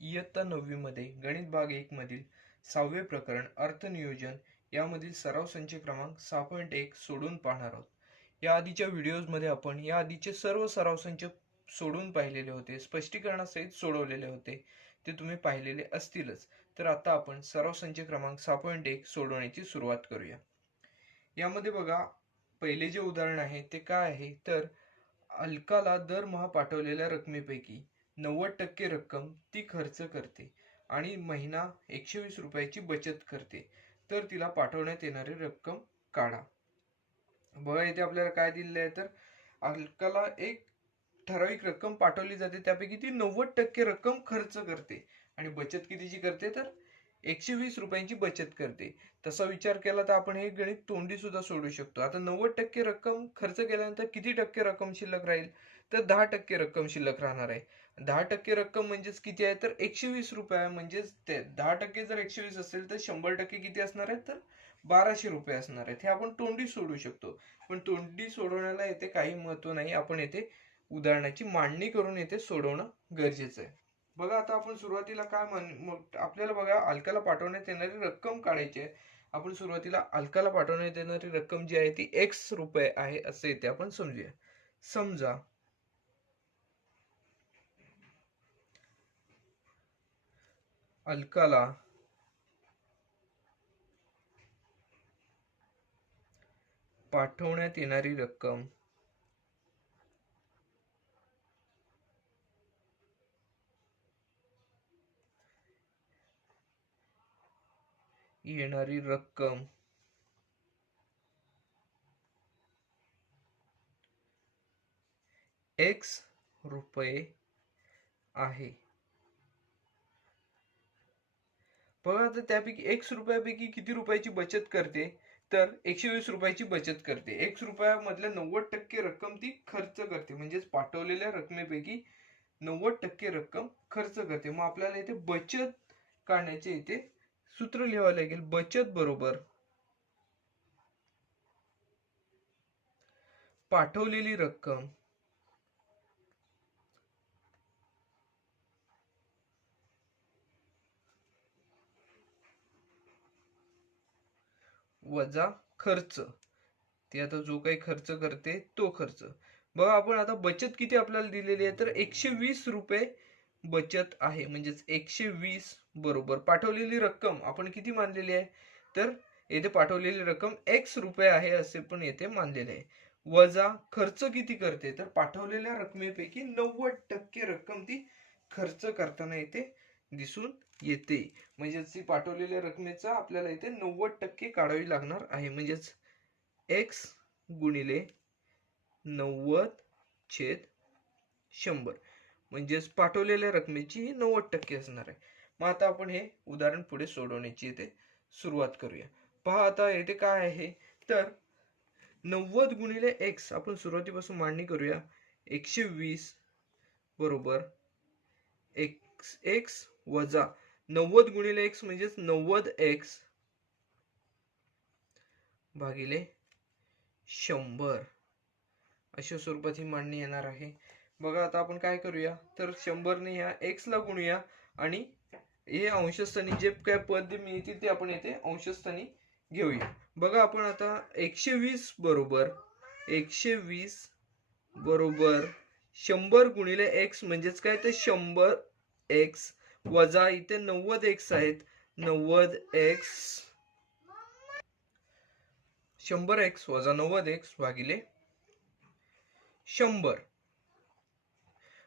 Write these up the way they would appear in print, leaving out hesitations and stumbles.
इयत्ता 9वी मध्ये गणित भाग 1 मधील 6वे प्रकरण अर्थनियोजन यामधील सराव संच क्रमांक 6.1 सोडून पाहणार आहोत. या आधीच्या व्हिडिओजमध्ये आपण या आधीचे सर्व सराव संच सोडून पाहिलेले होते, स्पष्टीकरणासहित सोडवलेले होते. ते तुम्ही पाहिलेले असतीलच. तर आता आपण सराव संच क्रमांक 6.1 सोडवण्याची सुरुवात करूया. यामध्ये बघा, पहिले जे उदाहरण आहे ते काय आहे, तर अलकाला दरमहा पाठवलेल्या रकमेपैकी 90% रक्कम ती खर्च करते आणि महिना 120 रुपयाची बचत करते, तर तिला पाठवण्यात येणारी रक्कम काढा. बघा, इथे आपल्याला काय दिलेलं आहे, तर अलकाला एक ठराविक रक्कम पाठवली जाते, त्यापैकी ती 90% रक्कम खर्च करते आणि बचत कितीची करते, तर 120 रुपयांची बचत करते. तसा विचार केला तर आपण हे गणित तोंडी सुद्धा सोडू शकतो. आता 90% रक्कम खर्च केल्यानंतर किती टक्के रक्कम शिल्लक राहील, तर 10% रक्कम शिल्लक राहणार आहे. 10% रक्कम म्हणजेच किती आहे, तर 120 रुपये. म्हणजेच ते 10% जर 120 असेल तर 100% किती असणार आहे, तर 1200 रुपये असणार आहेत. हे आपण तोंडी सोडू शकतो, पण तोंडी सोडवण्याला येथे काही महत्व नाही. आपण येथे उदाहरणाची मांडणी करून येथे सोडवणं गरजेचं आहे. बघा, आता आपण सुरुवातीला आपल्याला बघा, अलकाला पाठवण्यात येणारी रक्कम काढायची आहे. आपण सुरुवातीला अलकाला पाठवण्यात येणारी रक्कम जी आहे ती x रुपये आहे असे इथे आपण समजूया. समजा अलकाला पाठवण्यात येणारी रक्कम x रुपये आहे. बघा, आता त्यापैकी x रुपयापैकी किती रुपयाची बचत करते, तर 120 रुपयाची बचत करते. x रुपयामधल्या 90% रक्कम ती खर्च करते, म्हणजेच पाठवलेल्या रकमेपैकी 90% रक्कम खर्च करते. मग आपल्याला इथे बचत काढण्याचे इथे सूत्र लिहावं लागेल. बचत बरोबर पाठवलेली रक्कम वजा खर्च. ते आता जो काही खर्च करते तो खर्च. बघा, आपण आता बचत किती आपल्याला दिलेली आहे, तर 120 रुपये बचत आहे. म्हणजेच 120 बरोबर पाठवलेली रक्कम आपण किती मानलेली आहे, तर येथे पाठवलेली रक्कम x रुपये आहे असे पण येथे मानलेले आहे. वजा खर्च किती करते, तर पाठवलेल्या रकमेपैकी 90% रक्कम ती खर्च करताना येते दिसून येते. म्हणजेच ती पाठवलेल्या रकमेचा आपल्याला इथे 90% काढावी लागणार आहे. म्हणजेच x गुणिले 90/100 म्हणजेच पाठवलेल्या रकमेची 90% असणार आहे. मग आता आपण हे उदाहरण पुढे सोडवण्याची इथे सुरुवात करूया. पहा, आता येथे काय आहे, तर 90 गुणिले x आपण सुरुवातीपासून मांडणी करूया. 120 बरोबर x वजा 90 गुणिले x म्हणजेच 90x भागिले 100 अशा स्वरूपात ही मांडणी येणार आहे. बघा, आता आपण काय करूया, तर 100 ने ह्या x ला गुणूया आणि हे अंशस्थानी जे काय पद मिळतील ते आपण येथे अंशस्थानी घेऊया. बघा, आपण आता 120 बरोबर 100 गुणिले x म्हणजेच काय, तर 100x वजा इथे 90x आहेत. 90x 100x वजा 90x भागिले 100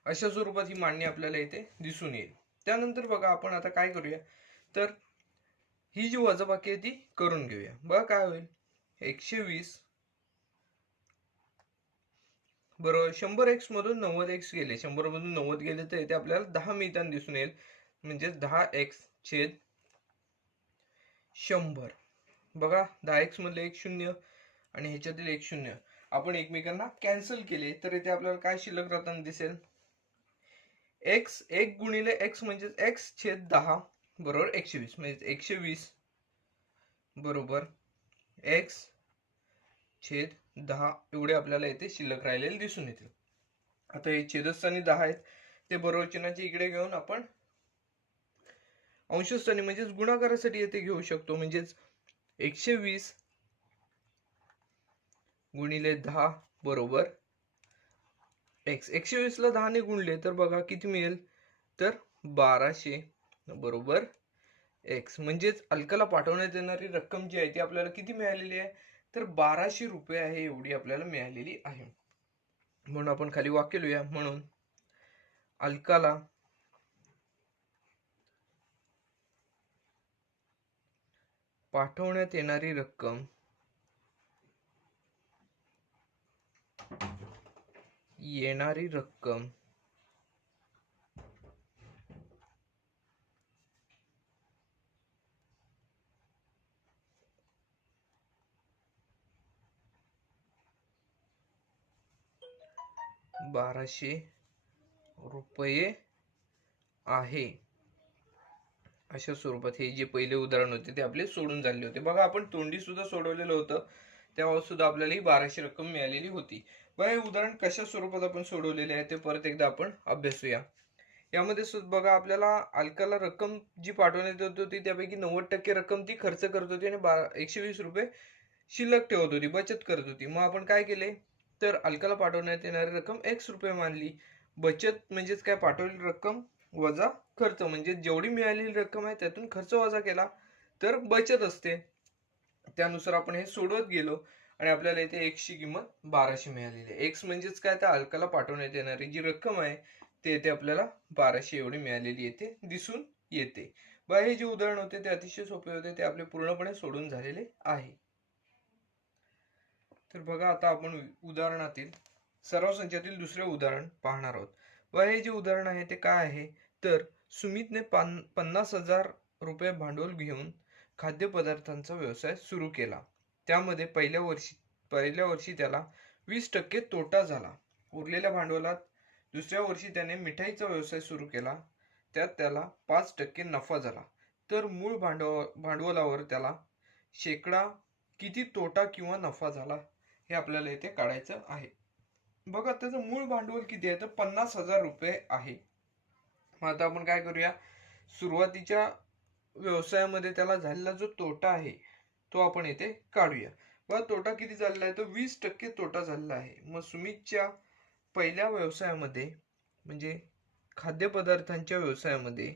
अशा स्वरूपात ही मांडणी आपल्याला इथे दिसून येईल. त्यानंतर बघा, आपण आता काय करूया, तर ही जी वजाबाकी आहे ती करून घेऊया. बघा काय होईल, 120 बरोबर 100x मधून 90x गेले, 100 मधून 90 गेले तर इथे आपल्याला 10 मिळताना दिसून येईल. म्हणजे 10x/100. बघा, 10x मधले एक 0 आणि ह्याच्यातील एक 0 आपण एकमेकांना कॅन्सल केले तर इथे आपल्याला काय शिल्लक राहताना दिसेल, x 1 गुणिले x म्हणजे x/10 बरोबर 120. म्हणजे 120 बरोबर x/10 एवढे आपल्याला इथे शिल्लक राहिलेले दिसून येतील. आता हे छेदस्थानी 10 आहेत, ते बरोबर चिन्हाच्या इकडे घेऊन आपण अंशस्थानी म्हणजेच गुणाकारासाठी येथे घेऊ शकतो. म्हणजेच 120 गुणिले 10 बरोबर x. 120 ला 10 ने गुणले तर बघा किती मिळेल, तर 1200 बरोबर x. म्हणजेच अलकाला पाठवण्यात येणारी रक्कम जी आहे ती आपल्याला किती मिळालेली आहे, तर 1200 रुपये आहे, एवढी आपल्याला मिळालेली आहे. म्हणून आपण खाली वाक्य लिहूया. म्हणून अलकाला पाठवण्यात येणारी रक्कम येणारी रक्कम ₹1200 आहे. अशा स्वरूपात हे जे पहिले उदाहरण होते ते आपले सोडून झाले होते. बघा आपण तोंडी सुद्धा सोडवलेलं होतं, तेव्हा सुद्धा आपल्याला ही 1200 रक्कम मिळालेली होती. बघा हे उदाहरण कशा स्वरूपात आपण सोडवलेले आहे ते परत एकदा आपण अभ्यासूया. यामध्ये सुद्धा बघा आपल्याला अलकाला रक्कम जी पाठवण्यात येत होती त्यापैकी 90% रक्कम ती खर्च करत होती आणि 120 रुपये शिल्लक ठेवत होती, बचत करत होती. मग आपण काय केले, तर अलकाला पाठवण्यात येणारी रक्कम x रुपये मानली. बचत म्हणजेच काय, पाठवलेली रक्कम वजा खर्च, म्हणजे जेवढी मिळालेली रक्कम आहे त्यातून खर्च वजा केला तर बचत असते. त्यानुसार आपण हे सोडवत गेलो आणि आपल्याला इथे x ची किंमत 1200 मिळालेली आहे. x म्हणजेच काय, त्या अलकाला पाठवण्यात येणारी जी रक्कम आहे ते येथे आपल्याला 1200 एवढी मिळालेली येथे दिसून येते. बघा हे जे उदाहरण होते ते अतिशय सोपे होते, ते आपले पूर्णपणे सोडून झालेले आहे. तर बघा आता आपण उदाहरणातील सराव संचातील दुसरे उदाहरण पाहणार आहोत. व हे जे उदाहरण आहे ते काय आहे, तर सुमितने 50,000 रुपये भांडवल घेऊन खाद्यपदार्थांचा व्यवसाय सुरू केला. त्यामध्ये पहिल्या वर्षी त्याला 20% तोटा झाला. उरलेल्या भांडवलात दुसऱ्या वर्षी त्याने मिठाईचा व्यवसाय सुरू केला, त्यात त्याला 5% नफा झाला. तर मूळ भांडवलावर त्याला शेकडा किती तोटा किंवा नफा झाला हे आपल्याला इथे काढायचं आहे. बघा त्याचं मूळ भांडवल किती आहे, तर 50,000 रुपये आहे. मग आता आपण काय करूया, सुरुवातीच्या व्यवसायामध्ये त्याला झालेला जो तोटा आहे तो आपण इथे काढूया. बघा तोटा किती झालेला आहे, तर 20% तोटा झालेला आहे. मग सुमितच्या पहिल्या व्यवसायामध्ये म्हणजे खाद्यपदार्थांच्या व्यवसायामध्ये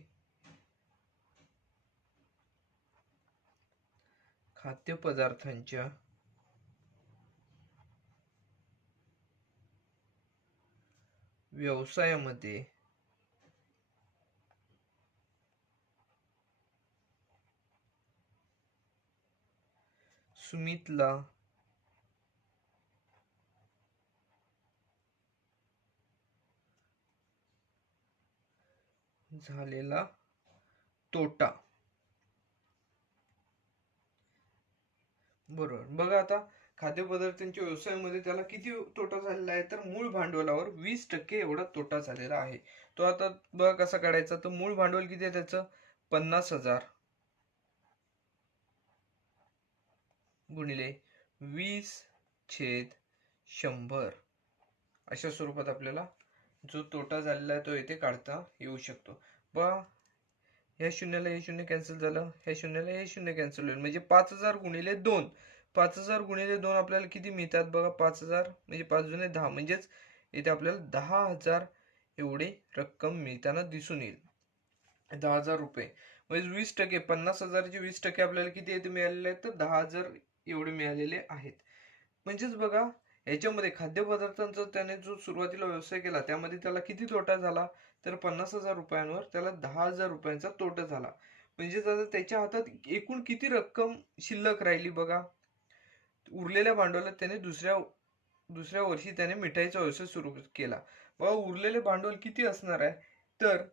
सुमितला झालेला तोटा, बरोबर. बघा आता खाद्यपदार्थांच्या व्यवसायामध्ये त्याला किती तोटा झालेला आहे, तर मूळ भांडवलावर 20% एवढा तोटा झालेला आहे. तो आता बघा कसा काढायचा, तर मूळ भांडवल किती आहे त्याचं, 50,000 गुणिले 20/100 अशा स्वरूपात आपल्याला जो तोटा झालेला आहे तो इथे काढता येऊ शकतो. बघा ह्या शून्याला हे शून्य कॅन्सल झालं, ह्या शून्याला हे शून्य कॅन्सल होईल, म्हणजे 5,000 गुणिले 2. 5,000 गुणिले 2 आपल्याला किती मिळतात बघा, 5,000 म्हणजे 5 जुने 10, म्हणजेच इथे आपल्याला 10,000 एवढी रक्कम मिळताना दिसून येईल. 10,000 रुपये म्हणजे 20%, 50,000चे 20% आपल्याला किती येथे मिळालेले आहेत, तर 10,000 एवढे मिळालेले आहेत. म्हणजेच बघा याच्यामध्ये खाद्यपदार्थांचा त्याने जो सुरुवातीला व्यवसाय केला त्यामध्ये त्याला किती तोटा झाला, तर 50,000 रुपयांवर त्याला 10,000 रुपयांचा तोटा झाला. म्हणजेच आता त्याच्या हातात एकूण किती रक्कम शिल्लक राहिली बघा. उरलेल्या भांडवलात त्याने दुसऱ्या वर्षी त्याने मिठाईचा व्यवसाय सुरू केला. बघा उरलेले भांडवल किती असणार आहे, तर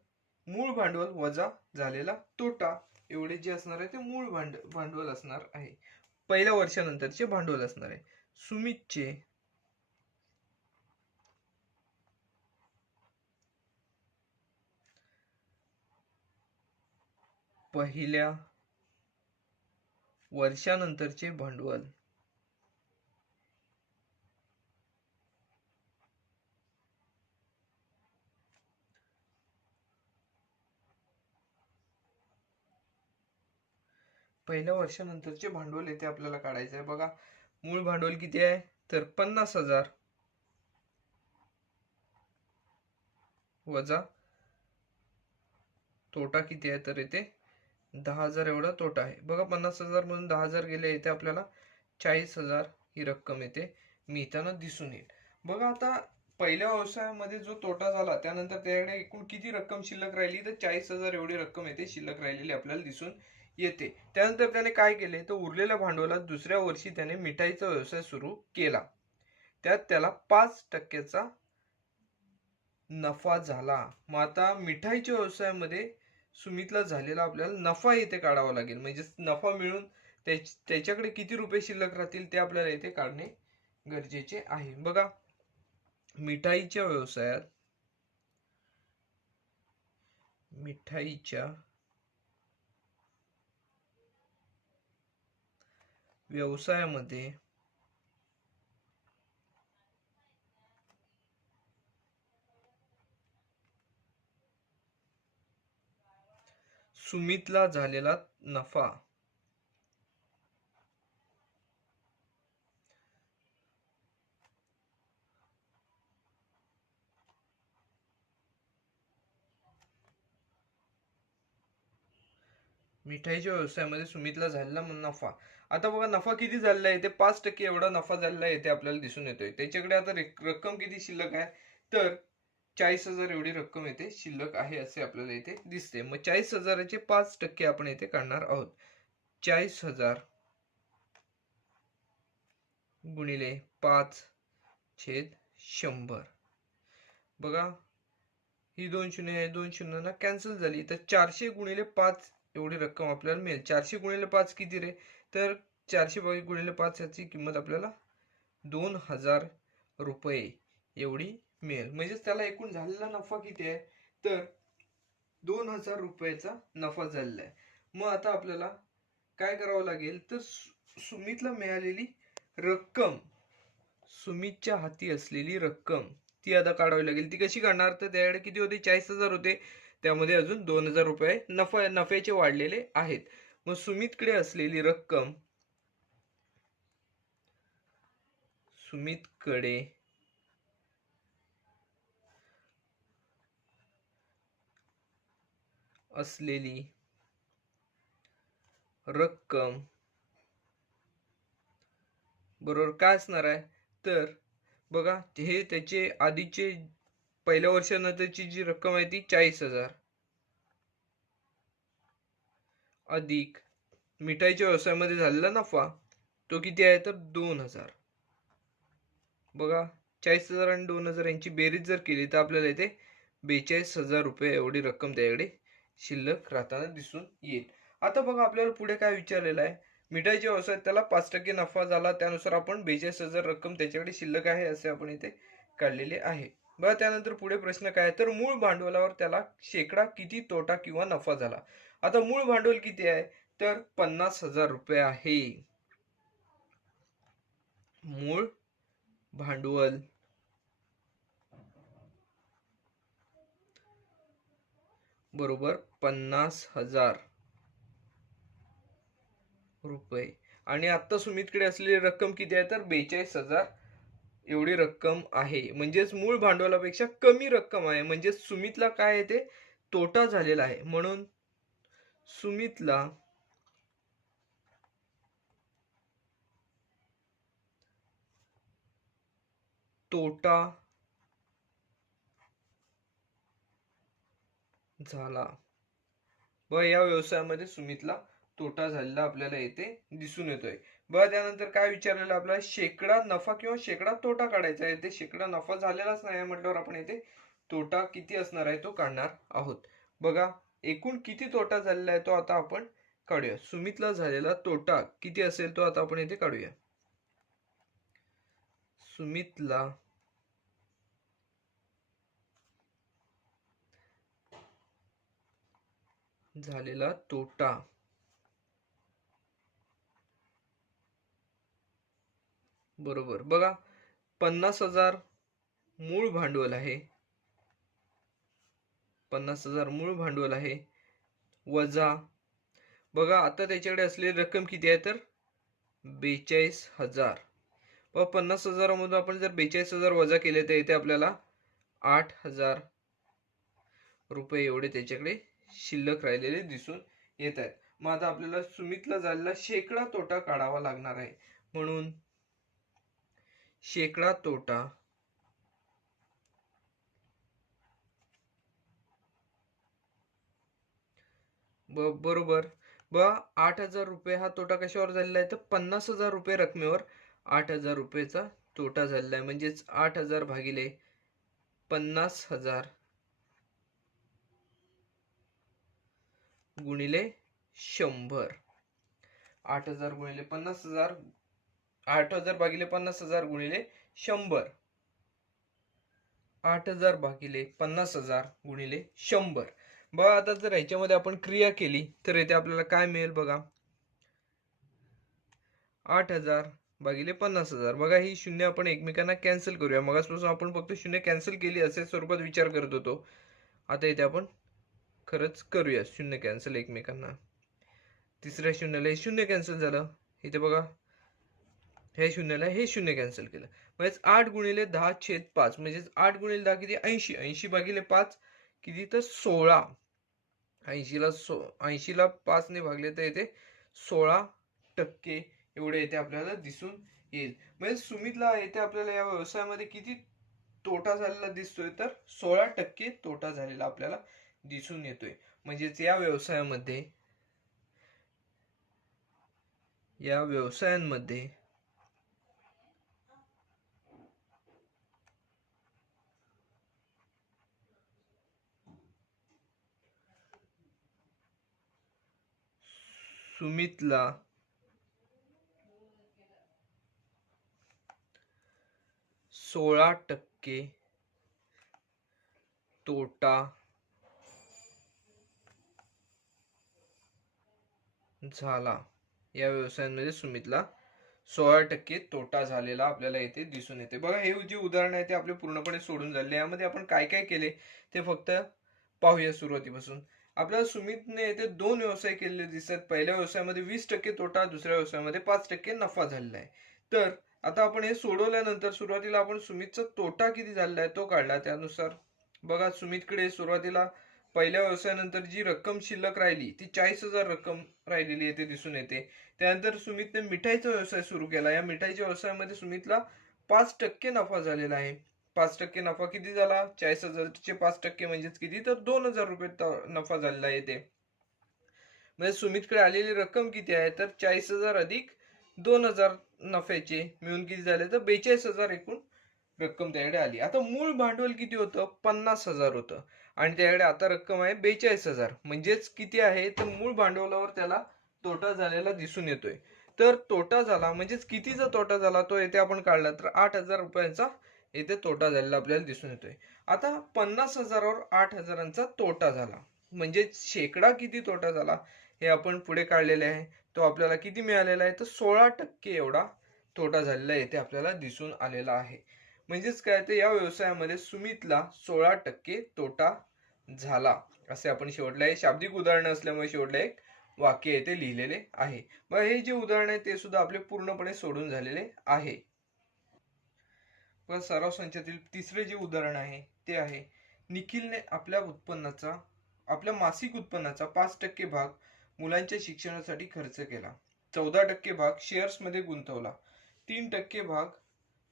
मूळ भांडवल वजा झालेला तोटा एवढे जे असणार आहे ते मूळ भांडवल असणार आहे, पहिल्या वर्षानंतरचे भांडवल असणार आहे. सुमितचे पहिल्या वर्षानंतरचे भांडवल पहिल्या वर्षानंतरचे भांडवल येथे आपल्याला काढायचं आहे. बघा मूळ भांडवल किती आहे तर 50,000 वजा तोटा किती आहे तर इथे 10,000 एवढा तोटा आहे. बघा 50,000 मधून 10,000 गेले, इथे आपल्याला 40,000 ही रक्कम येते मिळताना दिसून येईल. बघा आता पहिल्या व्यवसायामध्ये जो तोटा झाला त्यानंतर त्याकडे एकूण किती रक्कम शिल्लक राहिली तर 40,000 एवढी रक्कम येते शिल्लक राहिलेली आपल्याला दिसून येते. त्यानंतर त्याने काय केले तर उरलेल्या भांडवलात दुसऱ्या वर्षी त्याने मिठाईचा व्यवसाय सुरू केला. त्यात त्याला 5% नफा झाला. मग आता मिठाईच्या व्यवसायामध्ये सुमितला झालेला आपल्याला नफा इथे काढावा लागेल. म्हणजे नफा मिळून त्याच्याकडे किती रुपये शिल्लक राहतील ते आपल्याला इथे काढणे गरजेचे आहे. बघा मिठाईच्या व्यवसायामध्ये सुमितला झालेला नफा मिठाईच्या व्यवसायामध्ये सुमितला झालेला नफा. आता बघा नफा किती झालेला आहे ते 5% एवढा नफा झालेला आहे ते आपल्याला दिसून येतोय. त्याच्याकडे आता रक्कम किती शिल्लक आहे तर 40,000 एवढी रक्कम येते शिल्लक आहे असे आपल्याला इथे दिसते. मग 40,000चे 5% आपण इथे काढणार आहोत. 40,000 गुणिले 5/100. बघा ही 2 शून्य आहे, 2 शून्य कॅन्सल झाली तर 400 गुणिले 5 एवढी रक्कम आपल्याला मिळेल. 400 गुणिले 5 किती रे तर 400 गुणिले 5 याची किंमत आपल्याला 2,000 रुपये एवढी मिळेल. म्हणजेच त्याला एकूण झालेला नफा किती आहे तर 2,000 रुपयाचा नफा झालेला आहे. मग आता आपल्याला काय करावं लागेल तर सुमितला मिळालेली रक्कम, सुमितच्या हाती असलेली रक्कम ती आता काढावी लागेल. ती कशी काढणार तर त्याकडे किती होते 40,000 होते, त्यामध्ये अजून 2,000 रुपये नफ्याचे वाढलेले आहेत. मग सुमितकडे असलेली रक्कम, सुमितकडे असलेली रक्कम बरोबर काय असणार आहे तर बघा हे त्याचे आधीचे पहिल्या वर्षानंतरची जी रक्कम आहे ती 40,000 अधिक मिठाईच्या व्यवसायामध्ये झालेला नफा तो किती आहे तर 2,000. बघा 40,000 आणि 2,000 यांची बेरीज जर केली तर आपल्याला इथे 42,000 रुपये एवढी रक्कम त्याकडे शिल्लक राहताना दिसून येईल. आता बघा आपल्याला पुढे काय विचारलेलं आहे, मिठाईच्या व्यवसायात त्याला 5% नफा झाला, त्यानुसार आपण 42,000 रक्कम त्याच्याकडे शिल्लक आहे असे आपण इथे काढलेले आहे. बघा त्यानंतर पुढे प्रश्न काय तर मूळ भांडवलावर त्याला शेकडा किती तोटा किंवा नफा झाला. आता मूळ भांडवल किती आहे तर 50,000 रुपये आहे. मूळ भांडवल बरोबर 50,000 रुपये आणि आता सुमितकडे असलेली रक्कम किती आहे तर 42,000 एवढी रक्कम आहे. म्हणजेच मूळ भांडवलापेक्षा कमी रक्कम आहे. म्हणजे सुमितला काय आहे ते तोटा झालेला आहे. म्हणून सुमितला तोटा झाला व या व्यवसायामध्ये सुमितला तोटा झालेला आपल्याला येथे दिसून येतोय. बघा त्यानंतर काय विचारलेलं आपल्याला शेकडा नफा किंवा शेकडा तोटा काढायचा आहे. ते शेकडा नफा झालेलाच नाही म्हटल्यावर आपण येथे तोटा किती असणार आहे तो काढणार आहोत. बघा एकूण किती तोटा झालेला आहे तो आता आपण काढूया. सुमितला झालेला तोटा किती असेल तो आता आपण इथे काढूया. सुमितला झालेला तोटा बरोबर बघा 50,000 मूळ भांडवल आहे, 50,000 मूळ भांडवल आहे वजा बघा आता त्याच्याकडे असलेली रक्कम किती आहे तर 42,000. व 50,000मधून आपण जर 42,000 वजा केले तर इथे आपल्याला 8,000 रुपये एवढे त्याच्याकडे शिल्लक राहिलेले दिसून येत आहेत. मग आता आपल्याला सुमितला झालेला शेकडा तोटा काढावा लागणार आहे. म्हणून शेकडा तोटा बरोबर 8,000 रुपये हा तोटा कशावर झालेला आहे तर 50,000 रुपये रकमेवर 8,000 रुपयेचा तोटा झालेला आहे. म्हणजेच 8,000 भागिले 50,000 गुणिले 100. 8,000 गुणिले 50,000, 8,000 भागिले 50,000 गुणिले 100. 8,000 भागिले 50,000 गुणिले 100. बघा आता जर ह्याच्यामध्ये आपण क्रिया केली तर इथे आपल्याला काय मिळेल बघा. 8,000 भागिले 50,000. बघा ही शून्य आपण एकमेकांना कॅन्सल करूया. मगासपासून आपण फक्त शून्य कॅन्सल केली असे स्वरूपात विचार करत होतो. आता इथे आपण खरंच करूया शून्य कॅन्सल एकमेकांना. तिसऱ्या शून्याला हे शून्य कॅन्सल झालं. इथे बघा हे शून्याला हे शून्य कॅन्सल केलं. म्हणजे 8 गुणिले 10/5 म्हणजे 8 गुणिले 10 किती 80. 80 भागिले 5 किती तर 16. 80ला 5 ने भागले तर इथे 16% एवढे इथे आपल्याला दिसून येईल. म्हणजे सुमितला इथे आपल्याला या व्यवसायामध्ये किती तोटा झालेला दिसतोय तर 16% तोटा झालेला आपल्याला दिसून येतोय. म्हणजेच या व्यवसायांमध्ये सुमितला 16% तोटा झाला. या व्यवसायांमध्ये सुमितला 16% तोटा झालेला आपल्याला इथे दिसून येते. बघा हे जे उदाहरण आहे ते आपले पूर्णपणे सोडून झाले. यामध्ये आपण काय काय केले ते फक्त पाहूया सुरुवातीपासून. आपल्याला सुमितने येथे 2 व्यवसाय केलेले दिसतात. पहिल्या व्यवसायामध्ये 20% तोटा, दुसऱ्या व्यवसायामध्ये 5% नफा झालेला आहे. तर आता आपण हे सोडवल्यानंतर सुरुवातीला आपण सुमितचा तोटा किती झालेला आहे तो काढला. त्यानुसार बघा सुमितकडे सुरुवातीला पहिल्या व्यवसायानंतर जी रक्कम शिल्लक राहिली ती 40,000 रक्कम राहिलेली येथे दिसून येते. त्यानंतर सुमितने मिठाईचा व्यवसाय सुरू केला. या मिठाईच्या व्यवसायामध्ये सुमितला 5% नफा झालेला आहे. 5% नफा किती झाला 40,000चे 5% म्हणजेच किती तर 2,000 रुपये नफा झालेला आहे येथे. म्हणजे सुमितकडे आलेली रक्कम किती आहे तर 40,000 अधिक 2,000 नफ्याचे मिळून किती झाले तर 42,000 एकूण रक्कम त्याकडे आली. आता मूळ भांडवल किती होतं 50,000 होतं आणि त्याकडे आता रक्कम आहे 42,000. म्हणजेच किती आहे तर मूळ भांडवलावर त्याला तोटा झालेला दिसून येतोय. तर तोटा झाला म्हणजेच कितीचा तोटा झाला तो येथे आपण काढला तर 8,000 रुपयांचा येथे तोटा झालेला आपल्याला दिसून येतोय. आता 50,000वर 8,000चा तोटा झाला म्हणजे शेकडा किती तोटा झाला हे आपण पुढे काढलेले आहे. तो आपल्याला किती मिळालेला आहे तर 16% एवढा तोटा झालेला येथे आपल्याला दिसून आलेला आहे. म्हणजेच काय तर या व्यवसायामध्ये सुमितला 16% तोटा झाला असे आपण शेवटला हे शाब्दिक उदाहरण असल्यामुळे शेवटला एक वाक्य येथे लिहिलेले आहे. मग हे जे उदाहरण आहे ते सुद्धा आपले पूर्णपणे सोडून झालेले आहे. सराव संचातील तिसरे जे उदाहरण आहे ते आहे निखिलने आपल्या मासिक उत्पन्नाचा 5% भाग मुलांच्या शिक्षणासाठी खर्च केला. 14% भाग शेअर्स मध्ये गुंतवला. 3% भाग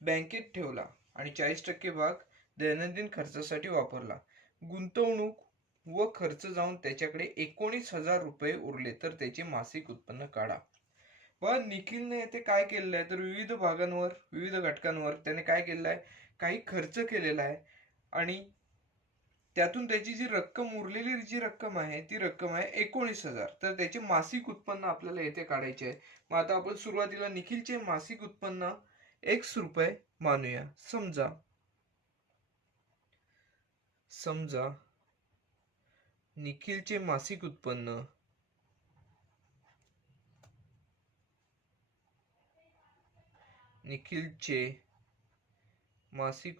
बँकेत ठेवला आणि 40% भाग दैनंदिन खर्चासाठी वापरला. गुंतवणूक व खर्च जाऊन त्याच्याकडे 19,000 रुपये उरले तर त्याचे मासिक उत्पन्न काढा. पण निखिलने येथे काय केलेलं आहे तर विविध घटकांवर त्याने काय केलेलं आहे काही खर्च केलेला आहे आणि त्यातून त्याची जी रक्कम उरलेली जी रक्कम आहे ती रक्कम आहे 19,000. तर त्याचे मासिक उत्पन्न आपल्याला येथे काढायचे आहे. मग आता आपण सुरुवातीला निखिलचे मासिक उत्पन्न X रुपये मानूया. समजा निखिलचे मासिक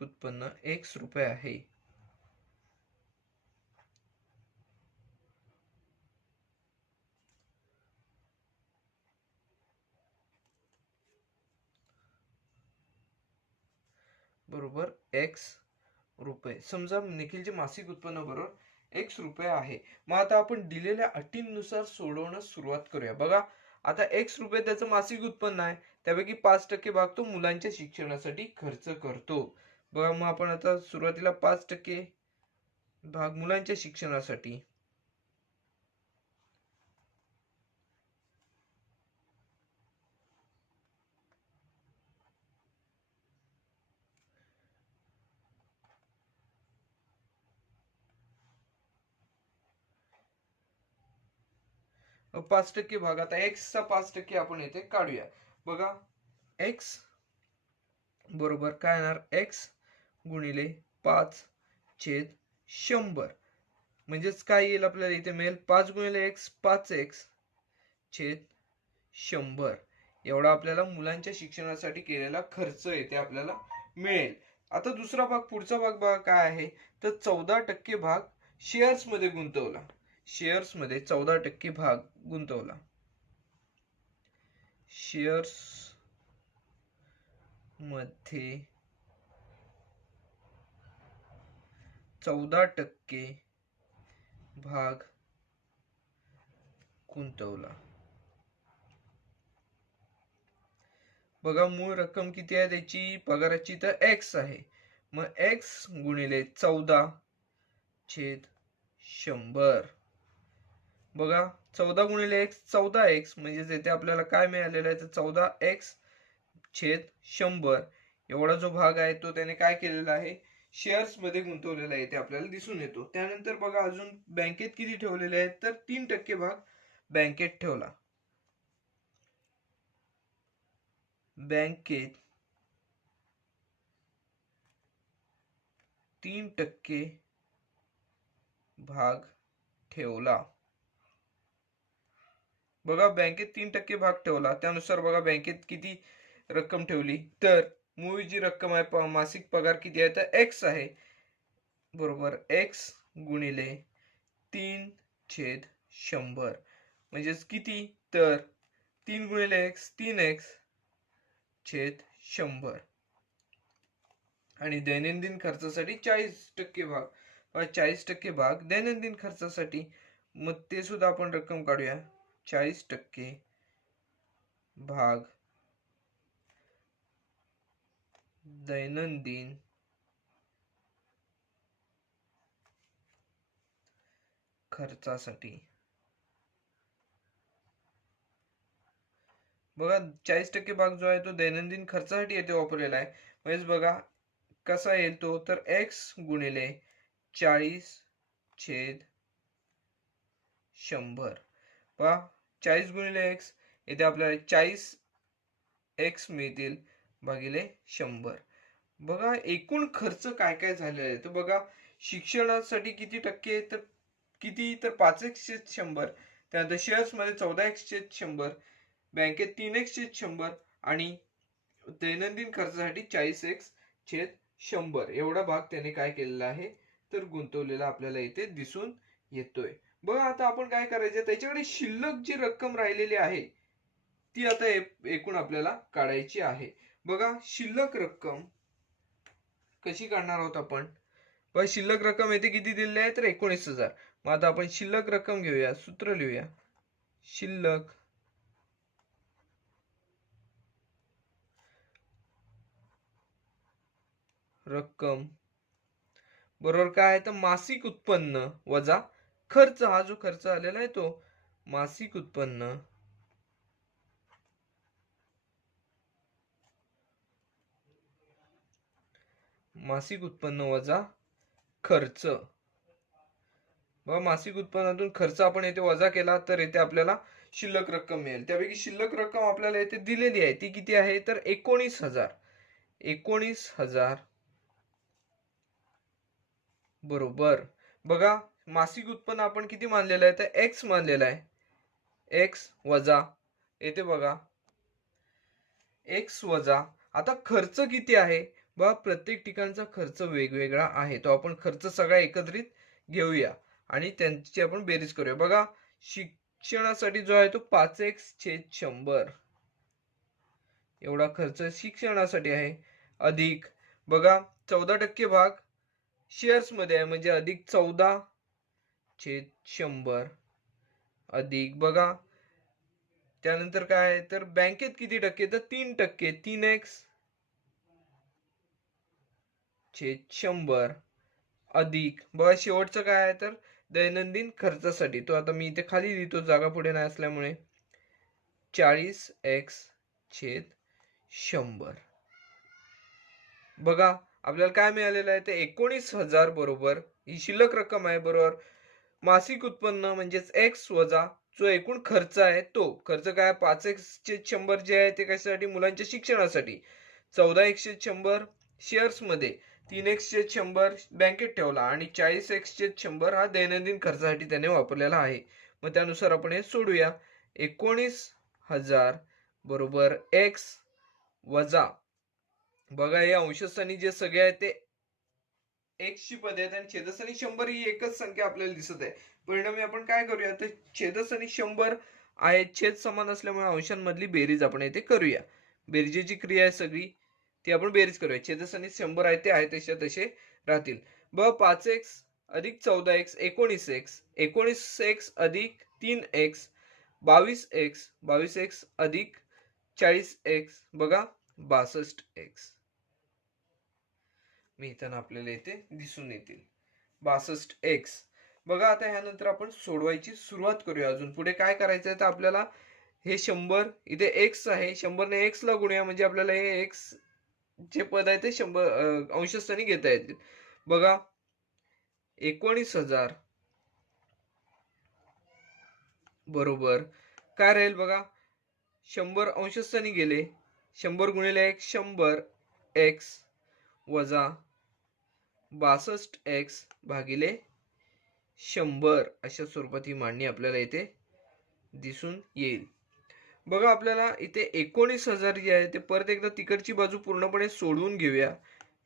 उत्पन्न X रुपये आहे. बरोबर एक्स रुपये. समजा निखिलचे मासिक उत्पन्न बरोबर एक्स रुपये आहे. मग आता आपण दिलेल्या अटींनुसार सोडवण्यास सुरुवात करूया. बघा, आता एक्स रुपये त्याचं मासिक उत्पन्न आहे, त्यापैकी 5% भाग तो मुलांच्या शिक्षणासाठी खर्च करतो. बघा, मग आपण आता सुरुवातीला 5% भाग मुलांच्या शिक्षणासाठी. 5% भाग, आता एक्स चा 5% आपण येथे काढूया. बघा, एक्स बरोबर काय येणार, एक्स गुणिले 5/100. म्हणजेच काय येईल आपल्याला इथे मिळेल, 5 गुणिले एक्स 5x/100. एवढा आपल्याला मुलांच्या शिक्षणासाठी केलेला खर्च येथे आपल्याला मिळेल. आता दुसरा भाग, पुढचा भाग बघा काय आहे, तर 14% भाग शेअर्स मध्ये गुंतवला. शेअर्स मध्ये 14% भाग गुंतवला. शेअर्स मध्ये 14% भाग गुंतवला. बघा, मूळ रक्कम किती आहे त्याची पगाराची, तर एक्स आहे. मग एक्स गुणिले 14/100. बघा, 14 गुणिले एक्स 14x, म्हणजे इथे आपल्याला काय मिळालेलं आहे, तर 14x/100 एवढा जो भाग आहे तो त्याने काय केलेला आहे, शेअर्स मध्ये गुंतवलेला आहे, ते आपल्याला दिसून येतो. त्यानंतर बघा, अजून बँकेत किती ठेवलेले आहेत, तर 3% भाग बँकेत ठेवला. बँकेत 3% भाग ठेवला. बघा, बँकेत 3% भाग ठेवला, त्यानुसार बघा बँकेत किती रक्कम ठेवली, तर मूळ जी रक्कम आहे मासिक पगार किती आहे, तर एक्स आहे. बरोबर एक्स गुणिले 3/100. म्हणजेच किती, तर 3 गुणिले एक्स 3x/100. आणि दैनंदिन खर्चासाठी 40% भाग, 40% भाग दैनंदिन खर्चासाठी. मग ते सुद्धा आपण रक्कम काढूया. 40% भाग दैनंदिन खर्चासाठी. बघा, 40% भाग जो आहे तो दैनंदिन खर्चासाठी येथे वापरलेला आहे. म्हणजे बघा कसा येईल तो, तर एक्स गुणिले 40/100. पहा, 40 गुणिले एक्स, इथे आपल्याला 40x मिळतील भागिले 100. बघा, एकूण खर्च काय काय झालेला आहे, तर बघा, शिक्षणासाठी किती टक्के, तर किती, तर 5x/100. त्यानंतर शेअर्स मध्ये 14x/100, बँकेत 3x/100 आणि दैनंदिन खर्चासाठी 40x/100 एवढा भाग त्याने काय केलेला आहे, तर गुंतवलेला आपल्याला इथे दिसून येतोय. बघा, आता आपण काय करायचं, त्याच्याकडे शिल्लक जी रक्कम राहिलेली आहे ती आता एकूण आपल्याला काढायची आहे. बघा, शिल्लक रक्कम कशी काढणार आहोत आपण, पण शिल्लक रक्कम येथे किती दिलेली आहे, तर 19,000. मग आता आपण शिल्लक रक्कम घेऊया, सूत्र लिहूया. शिल्लक रक्कम बरोबर काय आहे, तर मासिक उत्पन्न वजा खर्च. हा जो खर्च आलेला आहे तो मासिक उत्पन्न वजा खर्च. बघा, मासिक उत्पन्नातून खर्च आपण येथे वजा केला तर येथे आपल्याला शिल्लक रक्कम मिळेल. त्यापैकी शिल्लक रक्कम आपल्याला येथे दिलेली आहे ती किती आहे, तर 19,000. 19,000 बरोबर. बघा, मासिक उत्पन्न आपण किती मानलेलं आहे, तर एक्स मानलेलं आहे. एक्स वजा, येथे बघा एक्स वजा, आता खर्च किती आहे. बघा, प्रत्येक ठिकाणचा खर्च वेगवेगळा आहे, तो आपण खर्च सगळा एकत्रित घेऊया आणि त्यांची आपण बेरीज करूया. बघा, शिक्षणासाठी जो आहे तो 5x/100 एवढा खर्च शिक्षणासाठी आहे, अधिक बघा 14% भाग शेअर्स मध्ये आहे म्हणजे अधिक 14/100 अधिक बघा त्यानंतर काय आहे तर बँकेत किती टक्के तर 3%, 3x/100 अधिक बघा शेवटचं काय आहे तर दैनंदिन खर्चासाठी तो आता मी इथे खाली लिहितो जागा पुढे नाही असल्यामुळे 40x/100 बघा आपल्याला काय मिळालेलं आहे ते 19,000 बरोबर ही शिल्लक रक्कम आहे बरोबर मासिक उत्पन्न म्हणजेच एक्स वजा जो एकूण खर्च आहे तो खर्च काय 5x/100 जे आहे ते कशासाठी मुलांच्या शिक्षणासाठी 14x/100 शेअर्स मध्ये 3x/100 बँकेत ठेवला आणि 40x/100 हा दैनंदिन खर्चासाठी त्याने वापरलेला आहे. मग त्यानुसार आपण हे सोडूया 19,000 बरोबर एक्स वजा बघा हे अंशस्थानी जे सगळे आहेत ते एक्स ची पदे आहेत आणि छेदस्थानी 100 ही एकच संख्या आपल्याला दिसत आहे. परिणामी आपण काय करूया तर छेदस्थानी 100 आहे छेद समान असल्यामुळे अंशांमधली बेरीज आपण येथे करूया. बेरजेची क्रिया आहे सगळी ती आपण बेरीज करूया. छेदस्थानी 100 आहे ते आहे तसे तसे राहतील. ब 5x अधिक 14x 19x 19x अधिक 3x 22x अधिक 40x बघा 62x मिळताना आपल्याला इथे दिसून येतील 62x बघा. आता ह्यानंतर आपण सोडवायची सुरुवात करूया. अजून पुढे काय करायचं आहे तर आपल्याला हे 100 इथे x आहे 100 ने x ला गुणूया म्हणजे आपल्याला हे x जे पद आहे ते 100 अंशस्थानी घेता येतील. बघा 19,000 बरोबर काय राहील बघा 100 अंशस्थानी गेले 100 गुणिले 100 x वजा 62x भागिले 100 अशा स्वरूपात ही मांडणी आपल्याला इथे दिसून येईल. बघा आपल्याला इथे 19,000 जे आहे ते परत एकदा तिकडची बाजू पूर्णपणे सोडवून घेऊया.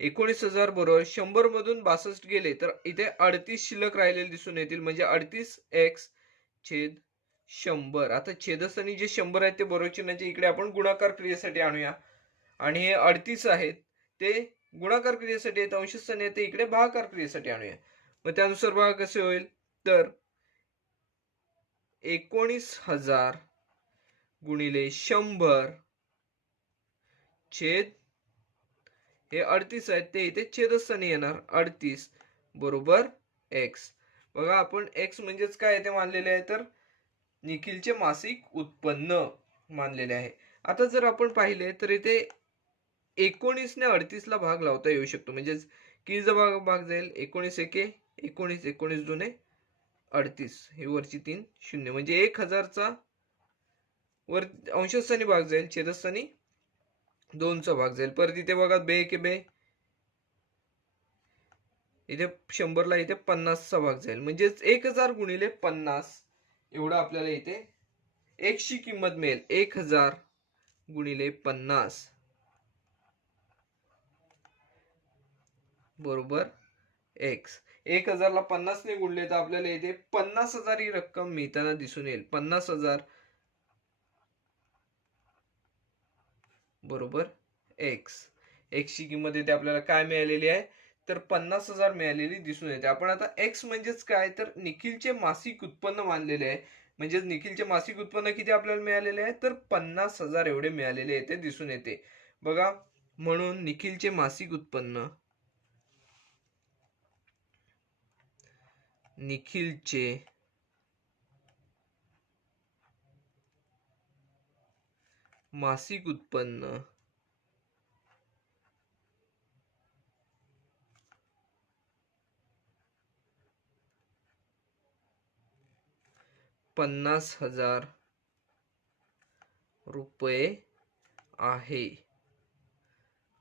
19,000 बरोबर 100 मधून 62 गेले तर इथे 38 शिल्लक राहिलेले दिसून येतील म्हणजे 38x/100. आता छेदस्थानी जे 100 आहेत ते बरोबर चिन्हाच्या इकडे आपण गुणाकार क्रियेसाठी आणूया आणि हे 38 आहेत ते गुणाकार क्रियेसाठी आहेत अंशस्थानी आहेत ते इकडे भागाकार क्रियेसाठी आणूया. मग त्यानुसार बघा कसे होईल तर 19,000 गुणिले 100 छेद हे 38 आहेत ते इथे छेदस्थानी येणार 38 बरोबर x. बघा आपण x म्हणजेच काय ते मानलेले आहे तर निखिलचे मासिक उत्पन्न मानलेले आहे. आता जर आपण पाहिले तर इथे 19 ने 38 ला भाग लावता येऊ शकतो म्हणजेच की जर भाग जाईल 19 एके 19 19 दुने 38 हे वरची 3 शून्य म्हणजे 1000 चा वर अंशस्थानी भाग जाईल छेदस्थानी 2 चा भाग जाईल. परत इथे बघा बे के बे इथे 100 ला इथे 50 चा भाग जाईल म्हणजे 1000 गुणिले 50 एवढा आपल्याला इथे x ची किंमत मिळेल 1000 गुणिले 50 बरोबर x. 1000 ला 50 ने गुणले तर आपल्याला इथे 50,000 ही रक्कम मिळताना दिसून येईल. 50,000 बरोबर x. x ची किंमत इथे आपल्याला काय मिळालेली आहे तर 50,000 मिळालेली दिसून येते. आपण आता x म्हणजेच काय तर निखिलचे मासिक उत्पन्न मानलेले आहे म्हणजे निखिलचे मासिक उत्पन्न किती आपल्याला मिळालेले आहे तर 50,000 एवढे मिळालेले येते दिसून येते. बघा म्हणून निखिलचे मासिक उत्पन्न निखिलचे मासिक उत्पन्न 50,000 रुपये आहे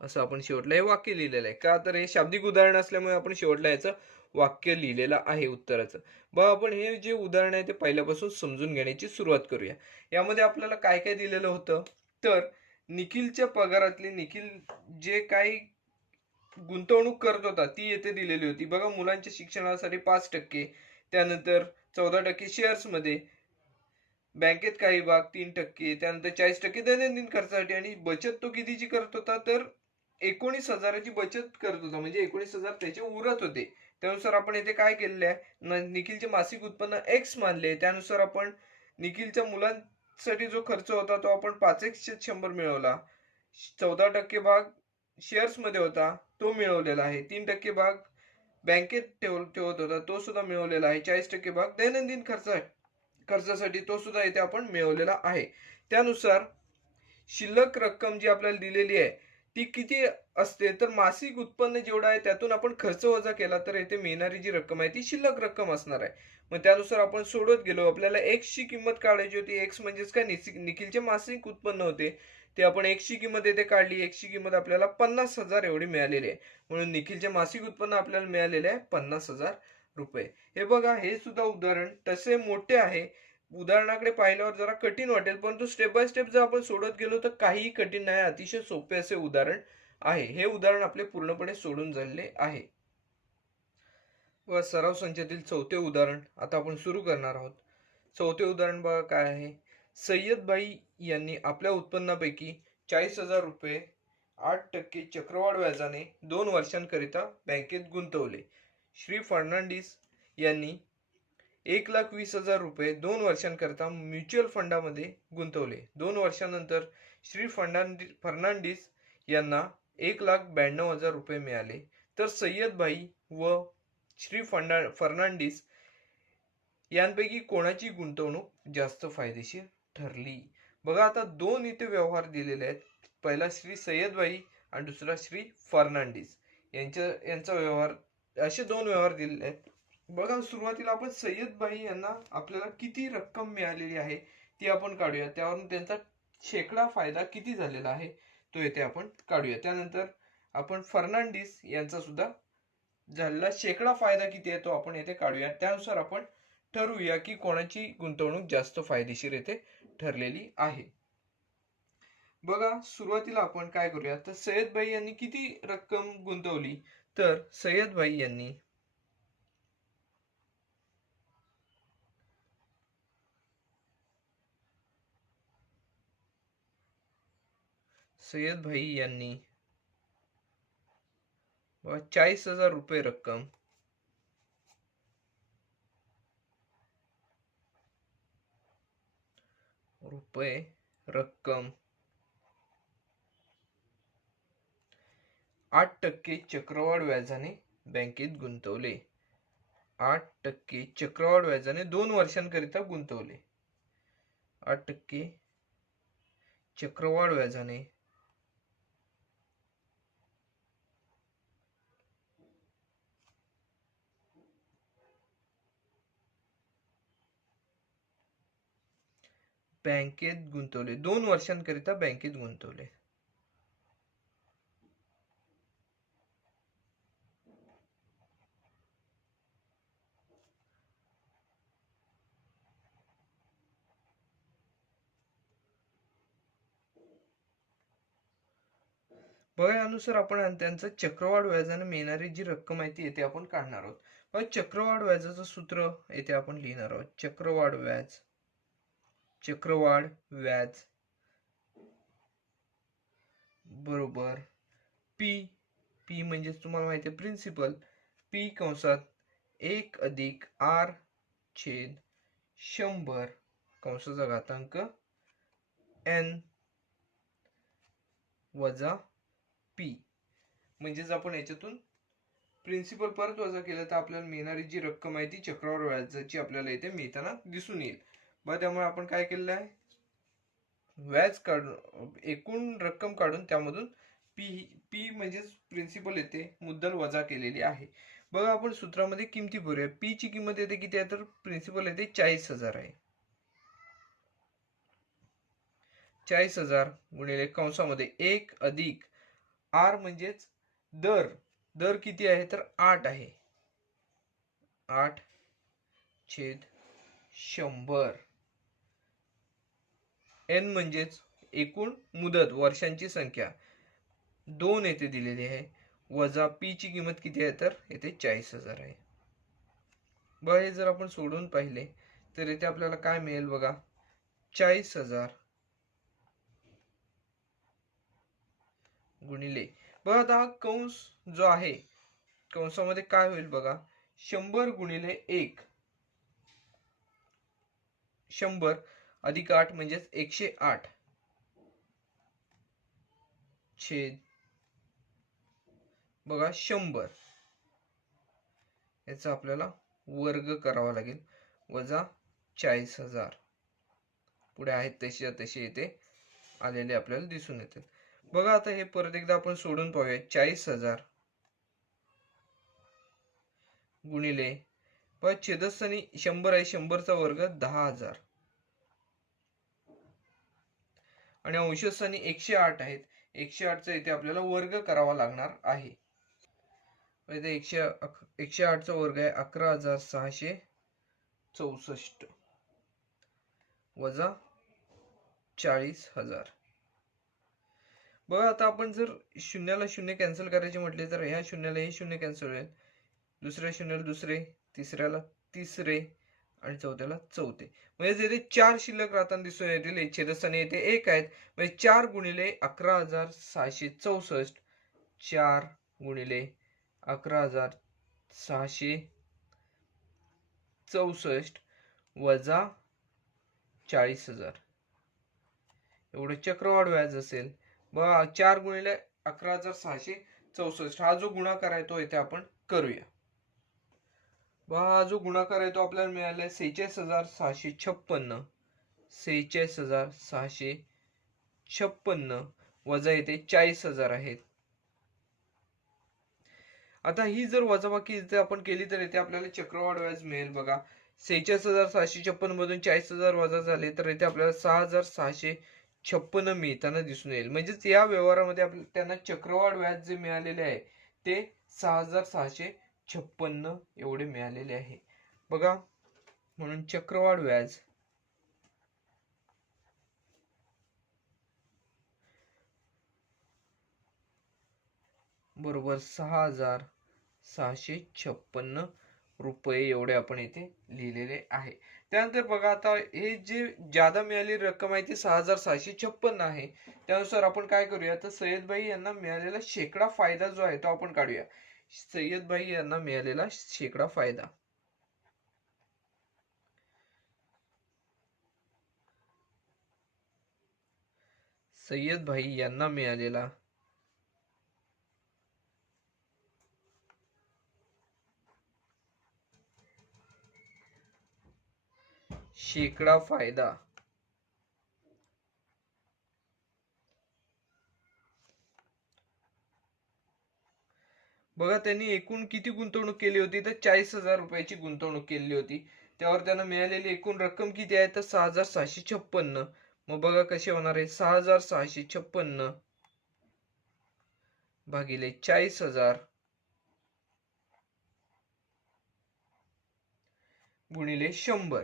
असं आपण शेवटला हे वाक्य लिहिलेलं आहे. का तर हे शाब्दिक उदाहरण असल्यामुळे आपण शेवटला याचं वाक्य लिहिलेलं आहे उत्तराचं. बघा आपण हे जे उदाहरण आहे ते पहिल्यापासून समजून घेण्याची सुरुवात करूया. यामध्ये आपल्याला काय काय दिलेलं होतं तर निखिलच्या पगारातली निखिल जे काही गुंतवणूक करत होता ती येथे दिलेली होती. बघा मुलांच्या शिक्षणासाठी 5%, त्यानंतर 14% शेअर्स मध्ये, बँकेत काही भाग 3%, त्यानंतर 40% दैनंदिन खर्चासाठी आणि बचत तो कितीची करत होता तर 19,000ची बचत करत होता, म्हणजे 19,000 त्याचे उरत होते. त्यानुसार आपण येथे काय केलेले आहे, निखिलचे मासिक उत्पन्न X मानले. त्यानुसार आपण निखिलच्या मुलांसाठी जो खर्च होता तो आपण 5x100 मिळवला. 14% भाग शेअर्स मध्ये होता तो मिळवलेला आहे. 3% भाग बँकेत ठेवत होता तो सुद्धा मिळवलेला आहे. 40% भाग दैनंदिन खर्चासाठी तो सुद्धा इथे आपण मिळवलेला आहे. त्यानुसार शिल्लक रक्कम जी आपल्याला दिलेली आहे ती किती असते, तर मासिक उत्पन्न जेवढं आहे त्यातून आपण खर्च वजा केला तर इथे मिळणारी जी रक्कम आहे ती शिल्लक रक्कम असणार आहे. मग त्यानुसार आपण सोडत गेलो. आपल्याला एक्स ची किंमत काढायची होती. एक्स म्हणजेच काय, निखिलचे मासिक उत्पन्न होते ते आपण एक्स ची किंमत येथे काढली. एक्स ची किंमत आपल्याला 50,000 एवढी मिळालेली आहे. म्हणून निखिलचे मासिक उत्पन्न आपल्याला मिळालेले आहे 50,000 रुपये. हे बघा, हे सुद्धा उदाहरण तसे मोठे आहे. उदाहरणाकडे पाहिल्यावर जरा कठीण वाटेल, परंतु स्टेप बाय स्टेप जर आपण सोडत गेलो तर काहीही कठीण नाही. अतिशय सोपे असे उदाहरण आहे. हे उदाहरण आपले पूर्णपणे सोडून झालेले आहे. व सराव संचातील चौथे उदाहरण आता आपण सुरू करणार आहोत. चौथे उदाहरण बघा काय आहे. सय्यदभाई यांनी आपल्या उत्पन्नापैकी 40,000 रुपये 8% चक्रवाढ व्याजाने 2 वर्षांकरिता बँकेत गुंतवले. श्री फर्नांडिस यांनी 1,20,000 रुपये 2 वर्षांकरिता म्युच्युअल फंडामध्ये गुंतवले. 2 वर्षांनंतर श्री फर्नांडिस यांना 1,92,000 रुपये मिळाले. तर सय्यदभाई व श्री फर्नांडिस यांपैकी कोणाची गुंतवणूक जास्त फायदेशीर ठरली. बघा, आता दोन इथे व्यवहार दिलेले आहेत. पहिला श्री सय्यदभाई आणि दुसरा श्री फर्नांडिस यांचा व्यवहार, असे दोन व्यवहार दिलेले आहेत. बघा, सुरुवातीला आपण सय्यदभाई यांना आपल्याला किती रक्कम मिळालेली आहे ती आपण काढूया. त्यावरून त्यांचा शेकडा फायदा किती झालेला आहे तो येथे आपण काढूया. त्यानंतर आपण फर्नांडिस यांचा सुद्धा झालेला शेकडा फायदा किती आहे तो आपण येथे काढूया. त्यानुसार आपण ठरवूया की कोणाची गुंतवणूक जास्त फायदेशीर येथे ठरलेली आहे. बघा, सुरुवातीला आपण काय करूया, तर सय्यदभाई यांनी किती रक्कम गुंतवली, तर सय्यदभाई यांनी सय्यदभाई यांनी 40,000 रुपये रक्कम रक्कम 8% चक्रवाढ व्याजाने बँकेत गुंतवले. 8% चक्रवाढ व्याजाने 2 वर्षांकरिता गुंतवले. 8% चक्रवाढ व्याजाने बँकेत गुंतवले. 2 वर्षांकरिता बँकेत गुंतवले. बघा, यानुसार आपण त्यांचं चक्रवाढ व्याजाने मिळणारी जी रक्कम आहे ती येथे आपण काढणार आहोत. बघा, चक्रवाढ व्याजाचं सूत्र येथे आपण लिहिणार आहोत. चक्रवाढ व्याज बरोबर पी म्हणजे तुम्हाला माहिती आहे प्रिन्सिपल, पी कंसात 1 अधिक R छेद 100 कंसाचा घातांक n वजा पी. म्हणजेच आपण याच्यातून प्रिन्सिपल परत वजा केलं तर आपल्याला मिळणारी जी रक्कम आहे ती चक्रवाढ व्याजाची आपल्याला इथे मिळताना दिसून येईल. बरं, त्यामुळे आपण काय केलेलं आहे, व्याज काढून एकूण रक्कम काढून त्यामधून पी म्हणजेच प्रिन्सिपल येते मुद्दल वजा केलेली आहे. बघा, आपण सूत्रामध्ये किमती भरूया. पी ची किंमत येते किती आहे, तर प्रिन्सिपल येते 40,000 आहे. 40,000 गुणिले कंसामध्ये 1 अधिक R म्हणजेच दर किती आहे, तर 8 आहे. 8 छेद 100. n म्हणजेच एकूण मुदत वर्षांची संख्या 2 येथे दिलेली आहे. वजा पी ची किंमत किती आहे, तर येथे 40,000 आहे. बघा, हे जर आपण सोडून पाहिले तर येथे आपल्याला काय मिळेल बघा, 40,000 गुणिले बघा आता हा कंस जो आहे, कंसामध्ये काय होईल बघा, 100 गुणिले 1, 100 अधिक 8 म्हणजेच 108 छेद बघा 100, याचा आपल्याला वर्ग करावा लागेल, वजा 40,000. पुढे आहेत तसे तसे येते आलेले आपल्याला दिसून येतात. बघा आता हे परत एकदा आपण सोडून पाहूया. 40,000 गुणिले, पण छेदस्थानी 100 आहे, 100चा वर्ग 10,000 आणि अंशस्थानी 108 आहेत, 108चा इथे आपल्याला वर्ग करावा लागणार आहे. इथे 108चा वर्ग आहे 11,664 वजा 40,000. बघा आता आपण जर शून्याला शून्य कॅन्सल करायचे म्हटले तर ह्या शून्याला हे शून्य कॅन्सल होईल, दुसऱ्या शून्याला दुसरे, तिसऱ्याला तिसरे आणि चौथ्याला चौथे, म्हणजे इथे 4 शिल्लक राहताना दिसून येतील. छेदस्थानी येथे 1 आहेत, म्हणजे 4 गुणिले 11,664, 4 गुणिले 11,664 वजा 40,000 एवढं चक्रवाढ व्याज असेल. बघा 4 गुणिले 11,664 हा जो गुणाकार आहे तो इथे आपण करूया. बघा हा जो गुणाकार आहे तो आपल्याला मिळाला 46,656, 46,656 वजा येते 40,000 आहेत. आता ही जर वजाबाकी इथे आपण केली तर इथे आपल्याला चक्रवाढ व्याज मिळेल. बघा 46,656 मधून 40,000 वजा झाले तर इथे आपल्याला 6,656 मिळताना दिसून येईल. म्हणजेच या व्यवहारामध्ये त्यांना चक्रवाढ व्याज जे मिळालेले आहे ते 6,656 एवढे मिळालेले आहे. बघा म्हणून चक्रवाढ व्याज बरोबर 6,656 रुपये एवढे आपण इथे लिहिलेले आहे. त्यानंतर बघा आता हे जे ज्यादा मिळालेली रक्कम आहे ती 6,656 आहे. त्यानुसार आपण काय करूया, तर सय्यदभाई यांना मिळालेला शेकडा फायदा जो आहे तो आपण काढूया. सय्यदभाई यांना मिळालेला शेकडा फायदा, सय्यदभाई यांना मिळालेला शेकडा फायदा बघा त्यांनी एकूण किती गुंतवणूक केली होती, तर 40,000 रुपयाची गुंतवणूक केली होती. त्यावर त्यांना मिळालेली एकूण रक्कम किती आहे, तर 6,656. मग बघा कसे होणार आहे, 6,656 भागिले 40,000 गुणिले 100.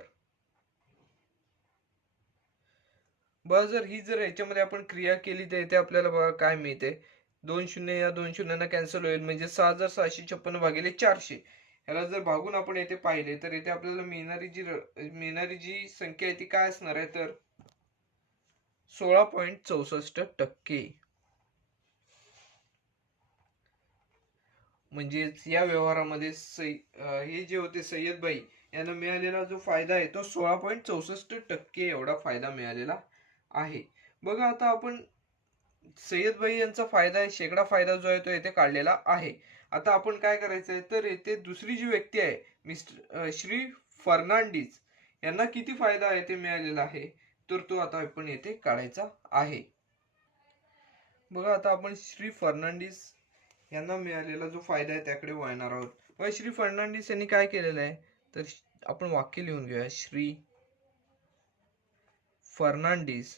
बघा जर याच्यामध्ये आपण क्रिया केली तर इथे आपल्याला बघा काय मिळते, 2 शून्य या 2 शून्यांना कॅन्सल होईल, म्हणजे 6,656 भागिले 400. याला जर भागून आपण येथे पाहिले तर इथे आपल्याला मिळणारी जी संख्या आहे ती काय असणार आहे, तर 16.64%. म्हणजेच या व्यवहारामध्ये हे जे होते सय्यदभाई यांना मिळालेला जो फायदा आहे तो 16.64% एवढा फायदा मिळालेला आहे. बघा आता आपण सय्यदभाई यांचा फायदा आहे, शेकडा फायदा जो आहे तो येथे काढलेला आहे. आता आपण काय करायचं आहे, तर येथे दुसरी जी व्यक्ती आहे श्री फर्नांडिस यांना किती फायदा आहे ते मिळालेला आहे, तर तो आता आपण येथे काढायचा आहे. बघा आता आपण श्री फर्नांडिस यांना मिळालेला जो फायदा आहे त्याकडे वळणार आहोत. व श्री फर्नांडिस यांनी काय केलेलं आहे, तर आपण वाक्य लिहून घेऊया. श्री फर्नांडिस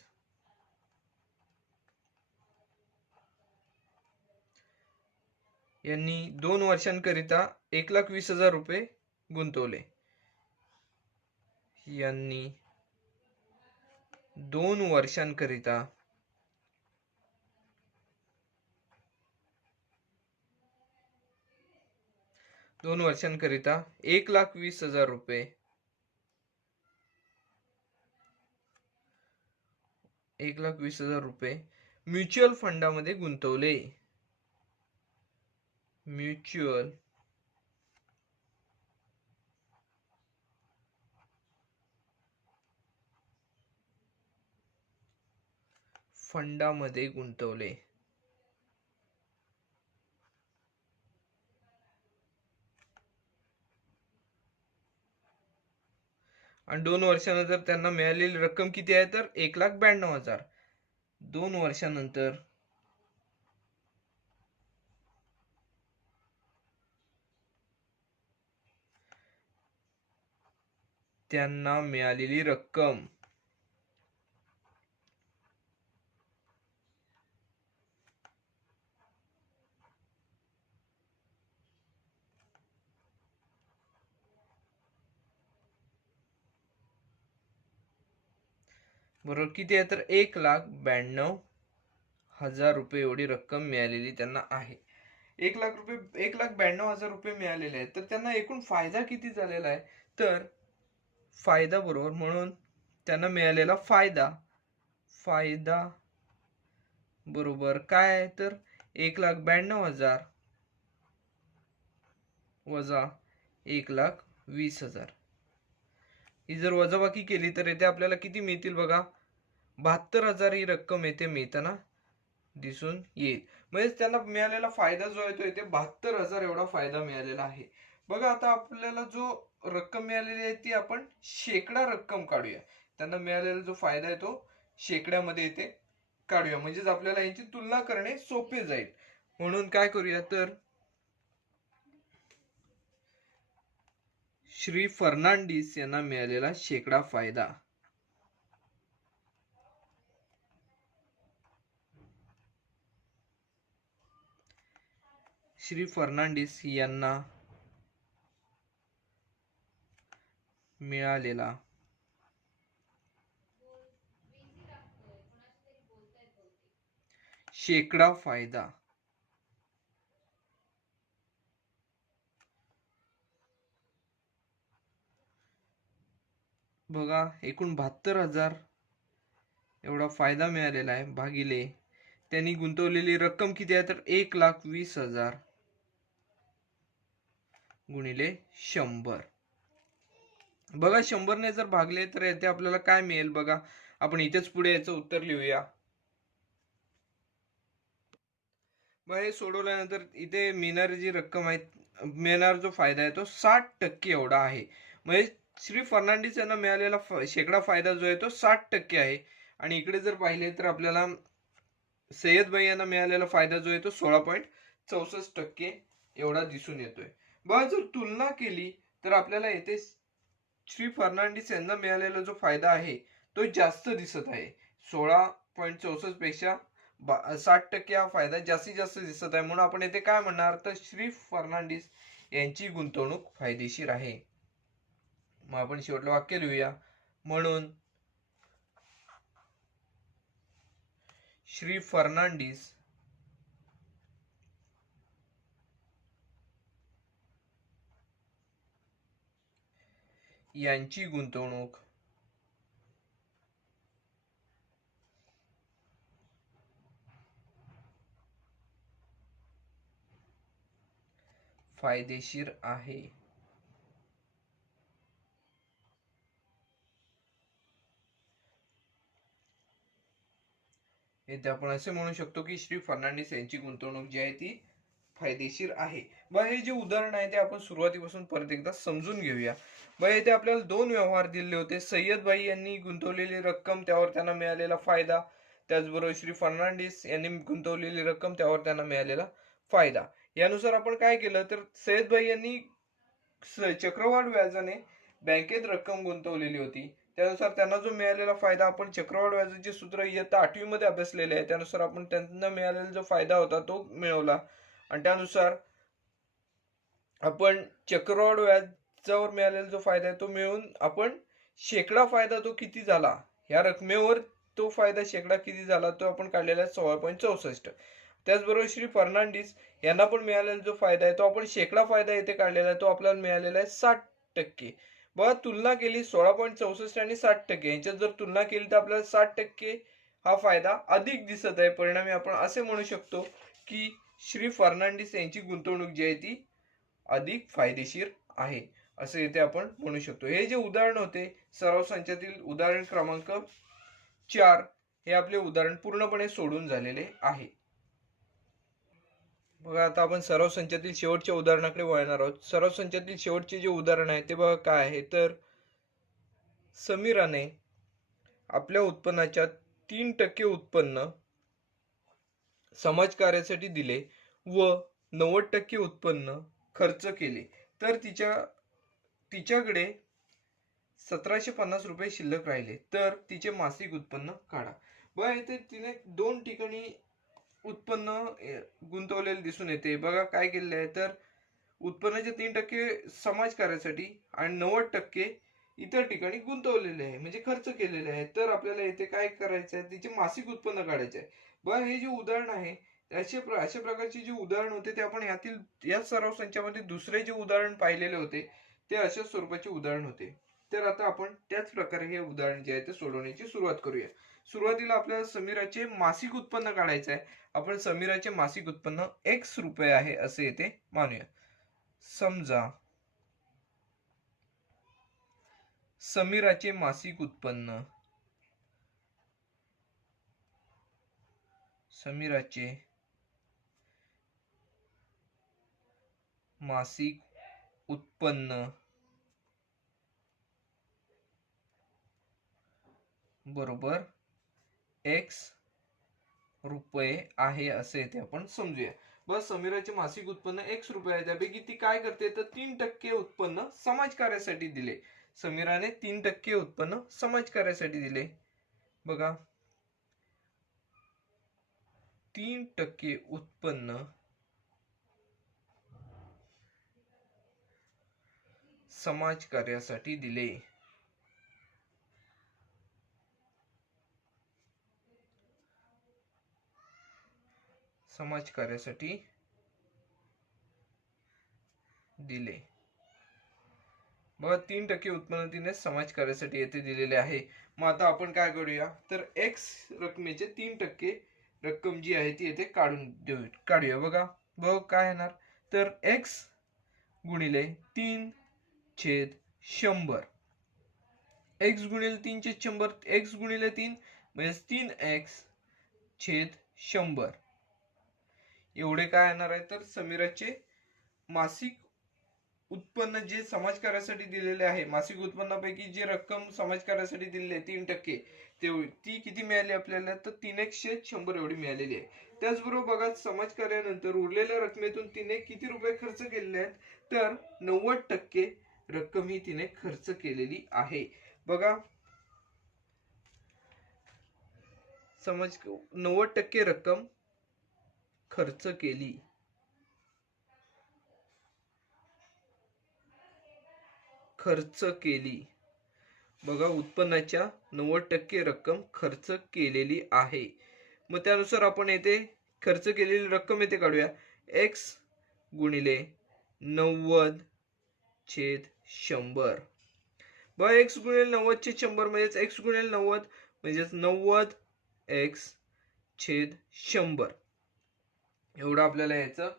यांनी 2 वर्षांकरिता 1,20,000 रुपये गुंतवले. यांनी 2 वर्षांकरिता 1,20,000 रुपये 1,20,000 रुपये म्युच्युअल फंडामध्ये गुंतवले. म्युच्युअल फंडामध्ये गुंतवले. आणि 2 वर्षानंतर त्यांना मिळालेली रक्कम किती आहे तर 1,92,000. 2 वर्षानंतर त्यांना मिळालेली रक्कम बरोबर किती आहे तर 1,92,000 रुपये एवढी रक्कम मिळालेली त्यांना आहे. 1,92,000 रुपये मिळालेले आहेत. तर त्यांना एकूण फायदा किती झालेला आहे तर फायदा बरोबर म्हणून त्यांना मिळालेला फायदा फायदा बरोबर काय आहे तर 1,92,000 वजा 1,20,000. ही जर वजाबाकी केली तर येथे आपल्याला किती मिळतील बघा 72,000 ही रक्कम येथे मिळताना दिसून येईल. म्हणजे त्याला मिळालेला फायदा जो आहे तो येथे 72,000 एवढा फायदा मिळालेला आहे. बघा आता आपल्याला जो रक्कम मिळालेली आहे ती आपण शेकडा रक्कम काढूया. त्यांना मिळालेला जो फायदा आहे तो शेकड्यामध्ये येथे काढूया म्हणजेच आपल्याला यांची तुलना करणे सोपे जाईल. म्हणून काय करूया तर श्री फर्नांडिस यांना मिळालेला शेकडा फायदा श्री फर्नांडिस यांना मिळालेला शेकडा फायदा बघा एकूण 72,000 एवढा फायदा मिळालेला आहे भागिले त्यांनी गुंतवलेली रक्कम किती आहे तर 1,20,000 गुणिले 100. बघा 100 ने जर भागले तर येथे आपल्याला काय मिळेल बघा आपण इथेच पुढे याचं उत्तर लिहूया. मग हे सोडवल्यानंतर इथे मिळणारी जी रक्कम आहे मिळणार जो फायदा आहे तो 60% एवढा आहे. म्हणजे श्री फर्नांडिस यांना मिळालेला शेकडा फायदा जो आहे तो 60% आहे. आणि इकडे जर पाहिले तर आपल्याला सय्यद भाई यांना मिळालेला फायदा जो आहे तो 16.64% एवढा दिसून येतोय. बघा जर तुलना केली तर आपल्याला येथे श्री फर्नांडिस यांना मिळालेला जो फायदा आहे तो जास्त दिसत आहे. 16.64 पेक्षा 60% हा फायदा जास्तीत जास्त दिसत आहे. म्हणून आपण येथे काय म्हणणार तर श्री फर्नांडिस यांची गुंतवणूक फायदेशीर आहे. मग आपण शेवटलं वाक्य लिहूया. म्हणून श्री फर्नांडिस यांची गुंतवणूक फायदेशीर आहे. येथे आपण असे म्हणू शकतो की श्री फर्नांडिस यांची गुंतवणूक जी आहे ती फायदेशीर आहे. बघा हे जे उदाहरण आहे ते आपण सुरुवातीपासून परत एकदा समजून घेऊया. बघा इथे आपल्याला 2 व्यवहार दिले होते. सय्यद भाई यांनी गुंतवलेली रक्कम त्यावर त्यांना मिळालेला फायदा, त्याचबरोबर श्री फर्नांडिस यांनी गुंतवलेली रक्कम त्यावर त्यांना मिळालेला फायदा. यानुसार आपण काय केलं तर सय्यद भाई यांनी चक्रवाढ व्याजाने बँकेत रक्कम गुंतवलेली होती. त्यानुसार त्यांना जो मिळालेला फायदा आपण चक्रवाढ व्याजाचे सूत्र इयत्ता 8वी मध्ये अभ्यासलेले आहे त्यानुसार आपण त्यांना मिळालेला जो फायदा होता तो मिळवला. आणि त्यानुसार आपण चक्रवाढ व्याजावर मिळालेला जो फायदा आहे तो मिळून आपण शेकडा फायदा तो किती झाला या रकमेवर तो फायदा शेकडा किती झाला तो आपण काढलेला आहे 16.64. त्याचबरोबर श्री फर्नांडिस यांना पण मिळालेला जो फायदा आहे तो आपण शेकडा फायदा येथे काढलेला आहे तो आपल्याला मिळालेला आहे 60%. बघा तुलना केली 16.64 आणि 60% यांच्यात जर तुलना केली तर आपल्याला 60% हा फायदा अधिक दिसत आहे. परिणामी आपण असे म्हणू शकतो की श्री फर्नांडिस यांची गुंतवणूक जी आहे ती अधिक फायदेशीर आहे असं येथे आपण म्हणू शकतो. हे जे उदाहरण होते सराव संचातील उदाहरण क्रमांक 4 हे आपले उदाहरण पूर्णपणे सोडून झालेले आहे. बघा आता आपण सराव संचातील शेवटच्या उदाहरणाकडे वळणार आहोत. सराव संचातील शेवटचे जे उदाहरण आहे ते बघा काय आहे तर समीराने आपल्या उत्पन्नाच्या 3% उत्पन्न समाजकार्यासाठी दिले व 90% उत्पन्न खर्च केले तर तिच्याकडे 1750 रुपये शिल्लक राहिले तर तिचे मासिक उत्पन्न काढा. बघा इथे तिने 2 ठिकाणी उत्पन्न गुंतवलेले दिसून येते. बघा काय केलेले आहे तर उत्पन्नाचे 3% समाज कार्यासाठी आणि 90% इतर ठिकाणी गुंतवलेले आहे म्हणजे खर्च केलेले आहे. तर आपल्याला इथे काय करायचं आहे तिचे मासिक उत्पन्न काढायचे आहे. बघा हे जे उदाहरण आहे अशा प्रकारची जी उदाहरण होते ते आपण या सराव संचामध्ये दुसरे जे उदाहरण पाहिलेले होते ते अशा स्वरूपाचे उदाहरण होते. तर आता आपण त्याच प्रकारे हे उदाहरण जे आहे ते सोडवण्याची सुरुवात करूया. सुरुवातीला आपल्याला समीराचे मासिक उत्पन्न काढायचे आहे. आपण समीराचे मासिक उत्पन्न x रुपये आहे असे येथे मानूया. समजा समीराचे मासिक उत्पन्न बरोबर x रुपये आहे असे येथे आपण समजूया. बस समीराचे मासिक उत्पन्न x रुपये आहे. त्यापैकी ती काय करते तर 3% उत्पन्न समाज कार्यासाठी दिले. समीराने 3% उत्पन्न समाज कार्यासाठी दिले. बघा 3% उत्पन्न समाज कार्यासाठी दिले. समाज कार्यासाठी दिले. बघा 3% उत्पन्न तिने समाज कार्यासाठी येथे दिलेले आहे. मग आता आपण काय करूया तर x रकमेचे 3% रक्कम जी आहे ती येथे काढूया. बघा काय येणार तर x गुणिले 3/100. x गुणिले 3/100 x गुणिले 3 म्हणजे 3x/100 एवढे काय येणार आहे तर समीराचे मासिक उत्पन्न जे समाज कार्यासाठी दिलेले आहे. मासिक उत्पन्नापैकी जी रक्कम समाज कार्यासाठी दिलेली आहे 3% ती किती मिळाली आपल्याला तर 3x/100 एवढी मिळालेली आहे. त्याचबरोबर बघा समाज कार्यानंतर उरलेल्या रकमेतून तिने किती रुपये खर्च केलेले आहेत तर 90% रक्कम ही तिने खर्च केलेली आहे. बघा 90% रक्कम खर्च केली. बघा उत्पन्नाच्या 90% रक्कम खर्च केलेली आहे. मग त्यानुसार आपण येथे खर्च केलेली रक्कम येथे काढूया. x गुणिले 90/100. बघा x गुणिले 90/100 म्हणजे x गुणिले 90 म्हणजे 90x/100 एवढं आपल्याला याचं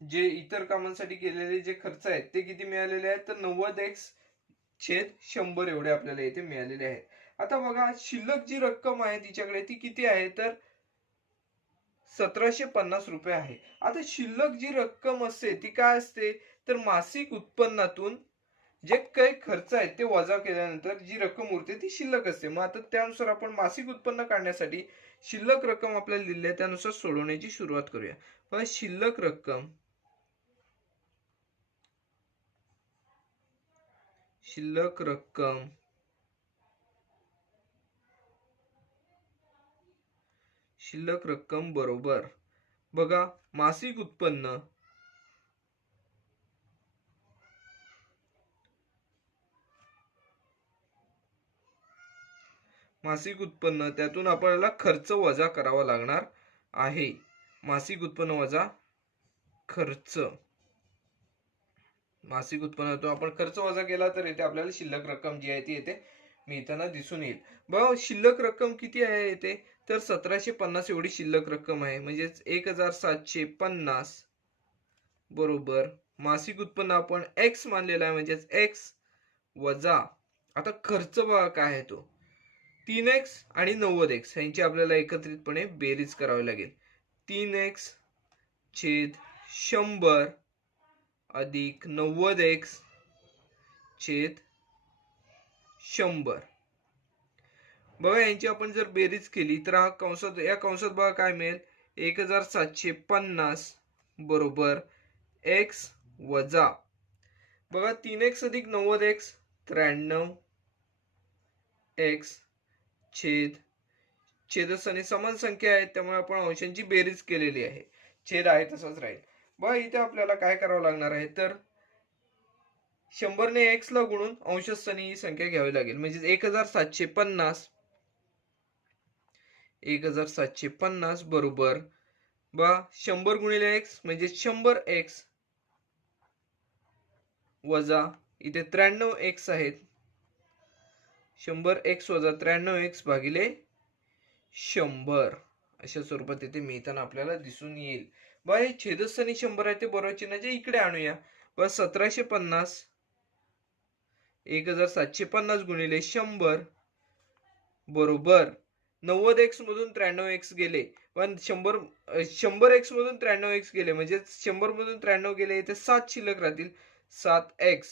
जे इतर कामांसाठी केलेले जे खर्च आहेत ते किती मिळालेले आहेत तर 90x/100 एवढे आपल्याला इथे मिळालेले आहेत. आता बघा शिल्लक जी रक्कम आहे तिच्याकडे ती किती आहे तर 1750 रुपये आहे. आता शिल्लक जी रक्कम असते ती काय असते तर मासिक उत्पन्नातून जे काही खर्च आहेत ते वजा केल्यानंतर जी रक्कम उरते ती शिल्लक असते. मग आता त्यानुसार आपण मासिक उत्पन्न काढण्यासाठी शिल्लक रक्कम आपल्याला दिली आहे त्यानुसार सोडवण्याची सुरुवात करूया. पण शिल्लक रक्कम बरोबर बघा मासिक उत्पन्न त्यातून आपल्याला खर्च वजा करावा लागणार आहे. मासिक उत्पन्न वजा खर्च. मासिक उत्पन्नातून आपण खर्च वजा केला तर इथे आपल्याला शिल्लक रक्कम जी आहे ती येते मिळताना दिसून येईल. बघा शिल्लक रक्कम किती आहे येते तर 1750 एवढी शिल्लक रक्कम आहे. म्हणजेच 1750 बरोबर मासिक उत्पन्न आपण एक्स मानलेलं आहे, म्हणजेच एक्स वजा आता खर्च बघा काय आहे तो 3x आणि 90x यांची आपल्याला एकत्रितपणे बेरीज करावी लागेल. 3x छेद 100 अधिक 90x छेद 100. बघा यांची आपण जर बेरीज केली तर हा कंसात या कंसात बघा काय मिळेल 1750 बरोबर x वजा बघा 3x अधिक 90x 93x छेद छेदस्थानी समान संख्या आहेत त्यामुळे आपण अंशांची बेरीज केलेली आहे. छेद आहे तसाच राहील. बघा इथे आपल्याला काय करावं लागणार आहे तर 100 ने x ला गुणून अंशस्थानी ही संख्या घ्यावी लागेल. म्हणजे 1750 बरोबर बघा 100 गुणिले x म्हणजे 100x वजा इथे 93x आहेत 100x वजा 93x भागिले 100 अशा स्वरूपात इथे मिळताना आपल्याला दिसून येईल. बघा हे छेदस्थानी 100 आहे ते बरोबर चिन्हाच्या इकडे आणूया. बघा 1750 गुणिले 100 बरोबर 90x मधून 93x गेले पण 100x मधून 93x गेले म्हणजे 100 मधून 93 गेले इथे 7 शिल्लक राहतील. 7x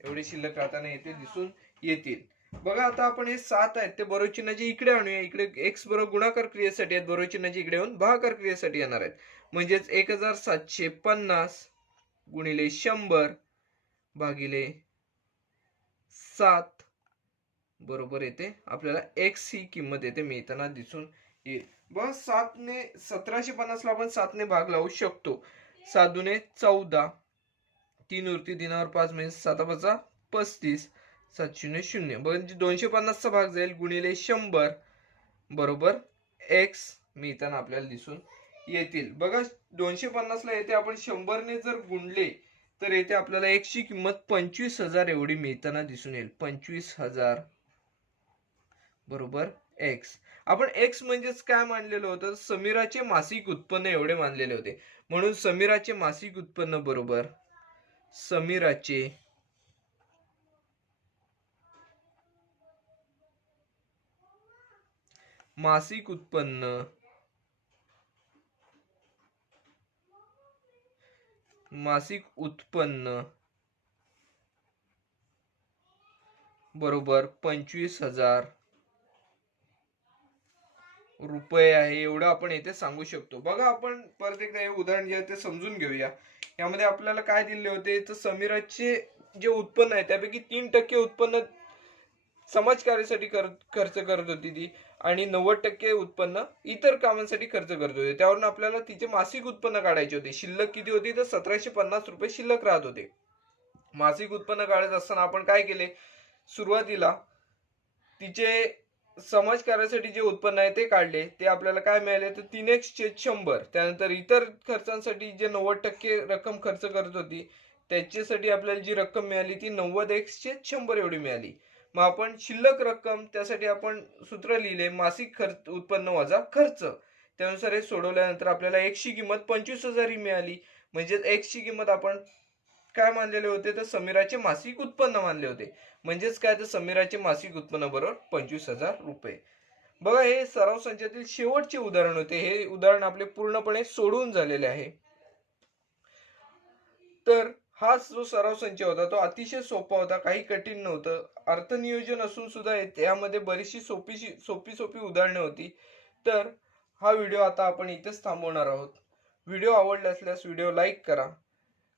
एवढे शिल्लक राहताना येथे दिसून येतील. बघा आता आपण हे 7 आहेत ते बरोबर चिन्हाच्या इकडे आणूया. इकडे x बरोबर गुणाकार क्रियेसाठी आहेत बरोबर चिन्हाच्या इकडे येऊन भागाकार क्रियेसाठी येणार आहेत. म्हणजेच 1750 गुणिले 100 भागिले 7 बरोबर येते आपल्याला x ही किंमत येते मिळताना दिसून येईल. बघा 7 ने 1750 ला आपण 7 ने भाग लावू शकतो. 7 दुने 14 3 उरती 3 वर 5 म्हणजे 7 5 35 700 म्हणजे 250 चा भाग जाईल गुणिले 100 बरोबर x मिळताना आपल्याला दिसून येतील. बघा 250 ला येते आपण 100 ने जर गुणले तर येथे आपल्याला x ची किंमत 25,000 एवढी मिळताना दिसून येईल. 25,000 बरोबर x. आपण x म्हणजेच काय मानलेलं होतं समीराचे मासिक उत्पन्न एवढे मानलेले होते. म्हणून समीराचे मासिक उत्पन्न बरोबर समीराचे मासिक उत्पन्न बरोबर 25,000 रुपये आहे एवढं आपण येथे सांगू शकतो. बघा आपण परत एकदा हे उदाहरण जे ते समजून घेऊया. यामध्ये आपल्याला काय दिले होते तर समीराचे जे उत्पन्न आहे त्यापैकी 3% उत्पन्न समाज कार्यासाठी खर्च करत होती ती आणि 90% उत्पन्न इतर कामांसाठी खर्च करत होते. त्यावरून आपल्याला तिचे मासिक उत्पन्न काढायचे होते. शिल्लक किती होती तर 1750 रुपये शिल्लक राहत होते. मासिक उत्पन्न काढत असताना आपण काय केले सुरुवातीला तिचे समाज कार्यासाठी जे उत्पन्न आहे ते काढले. ते आपल्याला काय मिळाले तर 3x छेद 100. त्यानंतर इतर खर्चांसाठी जे 90% रक्कम खर्च करत होती त्याच्यासाठी आपल्याला जी रक्कम मिळाली ती 90x छेद 100 एवढी मिळाली. मग आपण शिल्लक रक्कम त्यासाठी आपण सूत्र लिहिले मासिक खर्च उत्पन्न वजा खर्च. त्यानुसार हे सोडवल्यानंतर आपल्याला x ची किंमत 25,000 ही मिळाली. म्हणजे x ची किंमत आपण काय मानलेले होते तर समीराचे मासिक उत्पन्न मानले होते. म्हणजेच काय तर समीराचे मासिक उत्पन्न बरोबर 25,000 रुपये. बघा हे सराव संचातील शेवटचे उदाहरण होते. हे उदाहरण आपले पूर्णपणे सोडवून झालेले आहे. तर हा जो सराव संच होता तो अतिशय सोपा होता, काही कठीण नव्हतं. अर्थनियोजन असून सुद्धा यामध्ये बरीचशी सोपी उदाहरणे होती. तर हा व्हिडिओ आता आपण इथेच थांबवणार आहोत. व्हिडिओ आवडला असल्यास व्हिडिओ लाईक करा,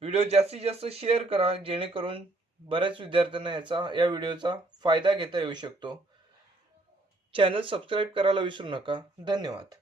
व्हिडिओ जास्तीत जास्त शेअर करा जेणेकरून बऱ्याच विद्यार्थ्यांना या व्हिडिओचा फायदा घेता येऊ शकतो. चॅनल सबस्क्राईब करायला विसरू नका. धन्यवाद.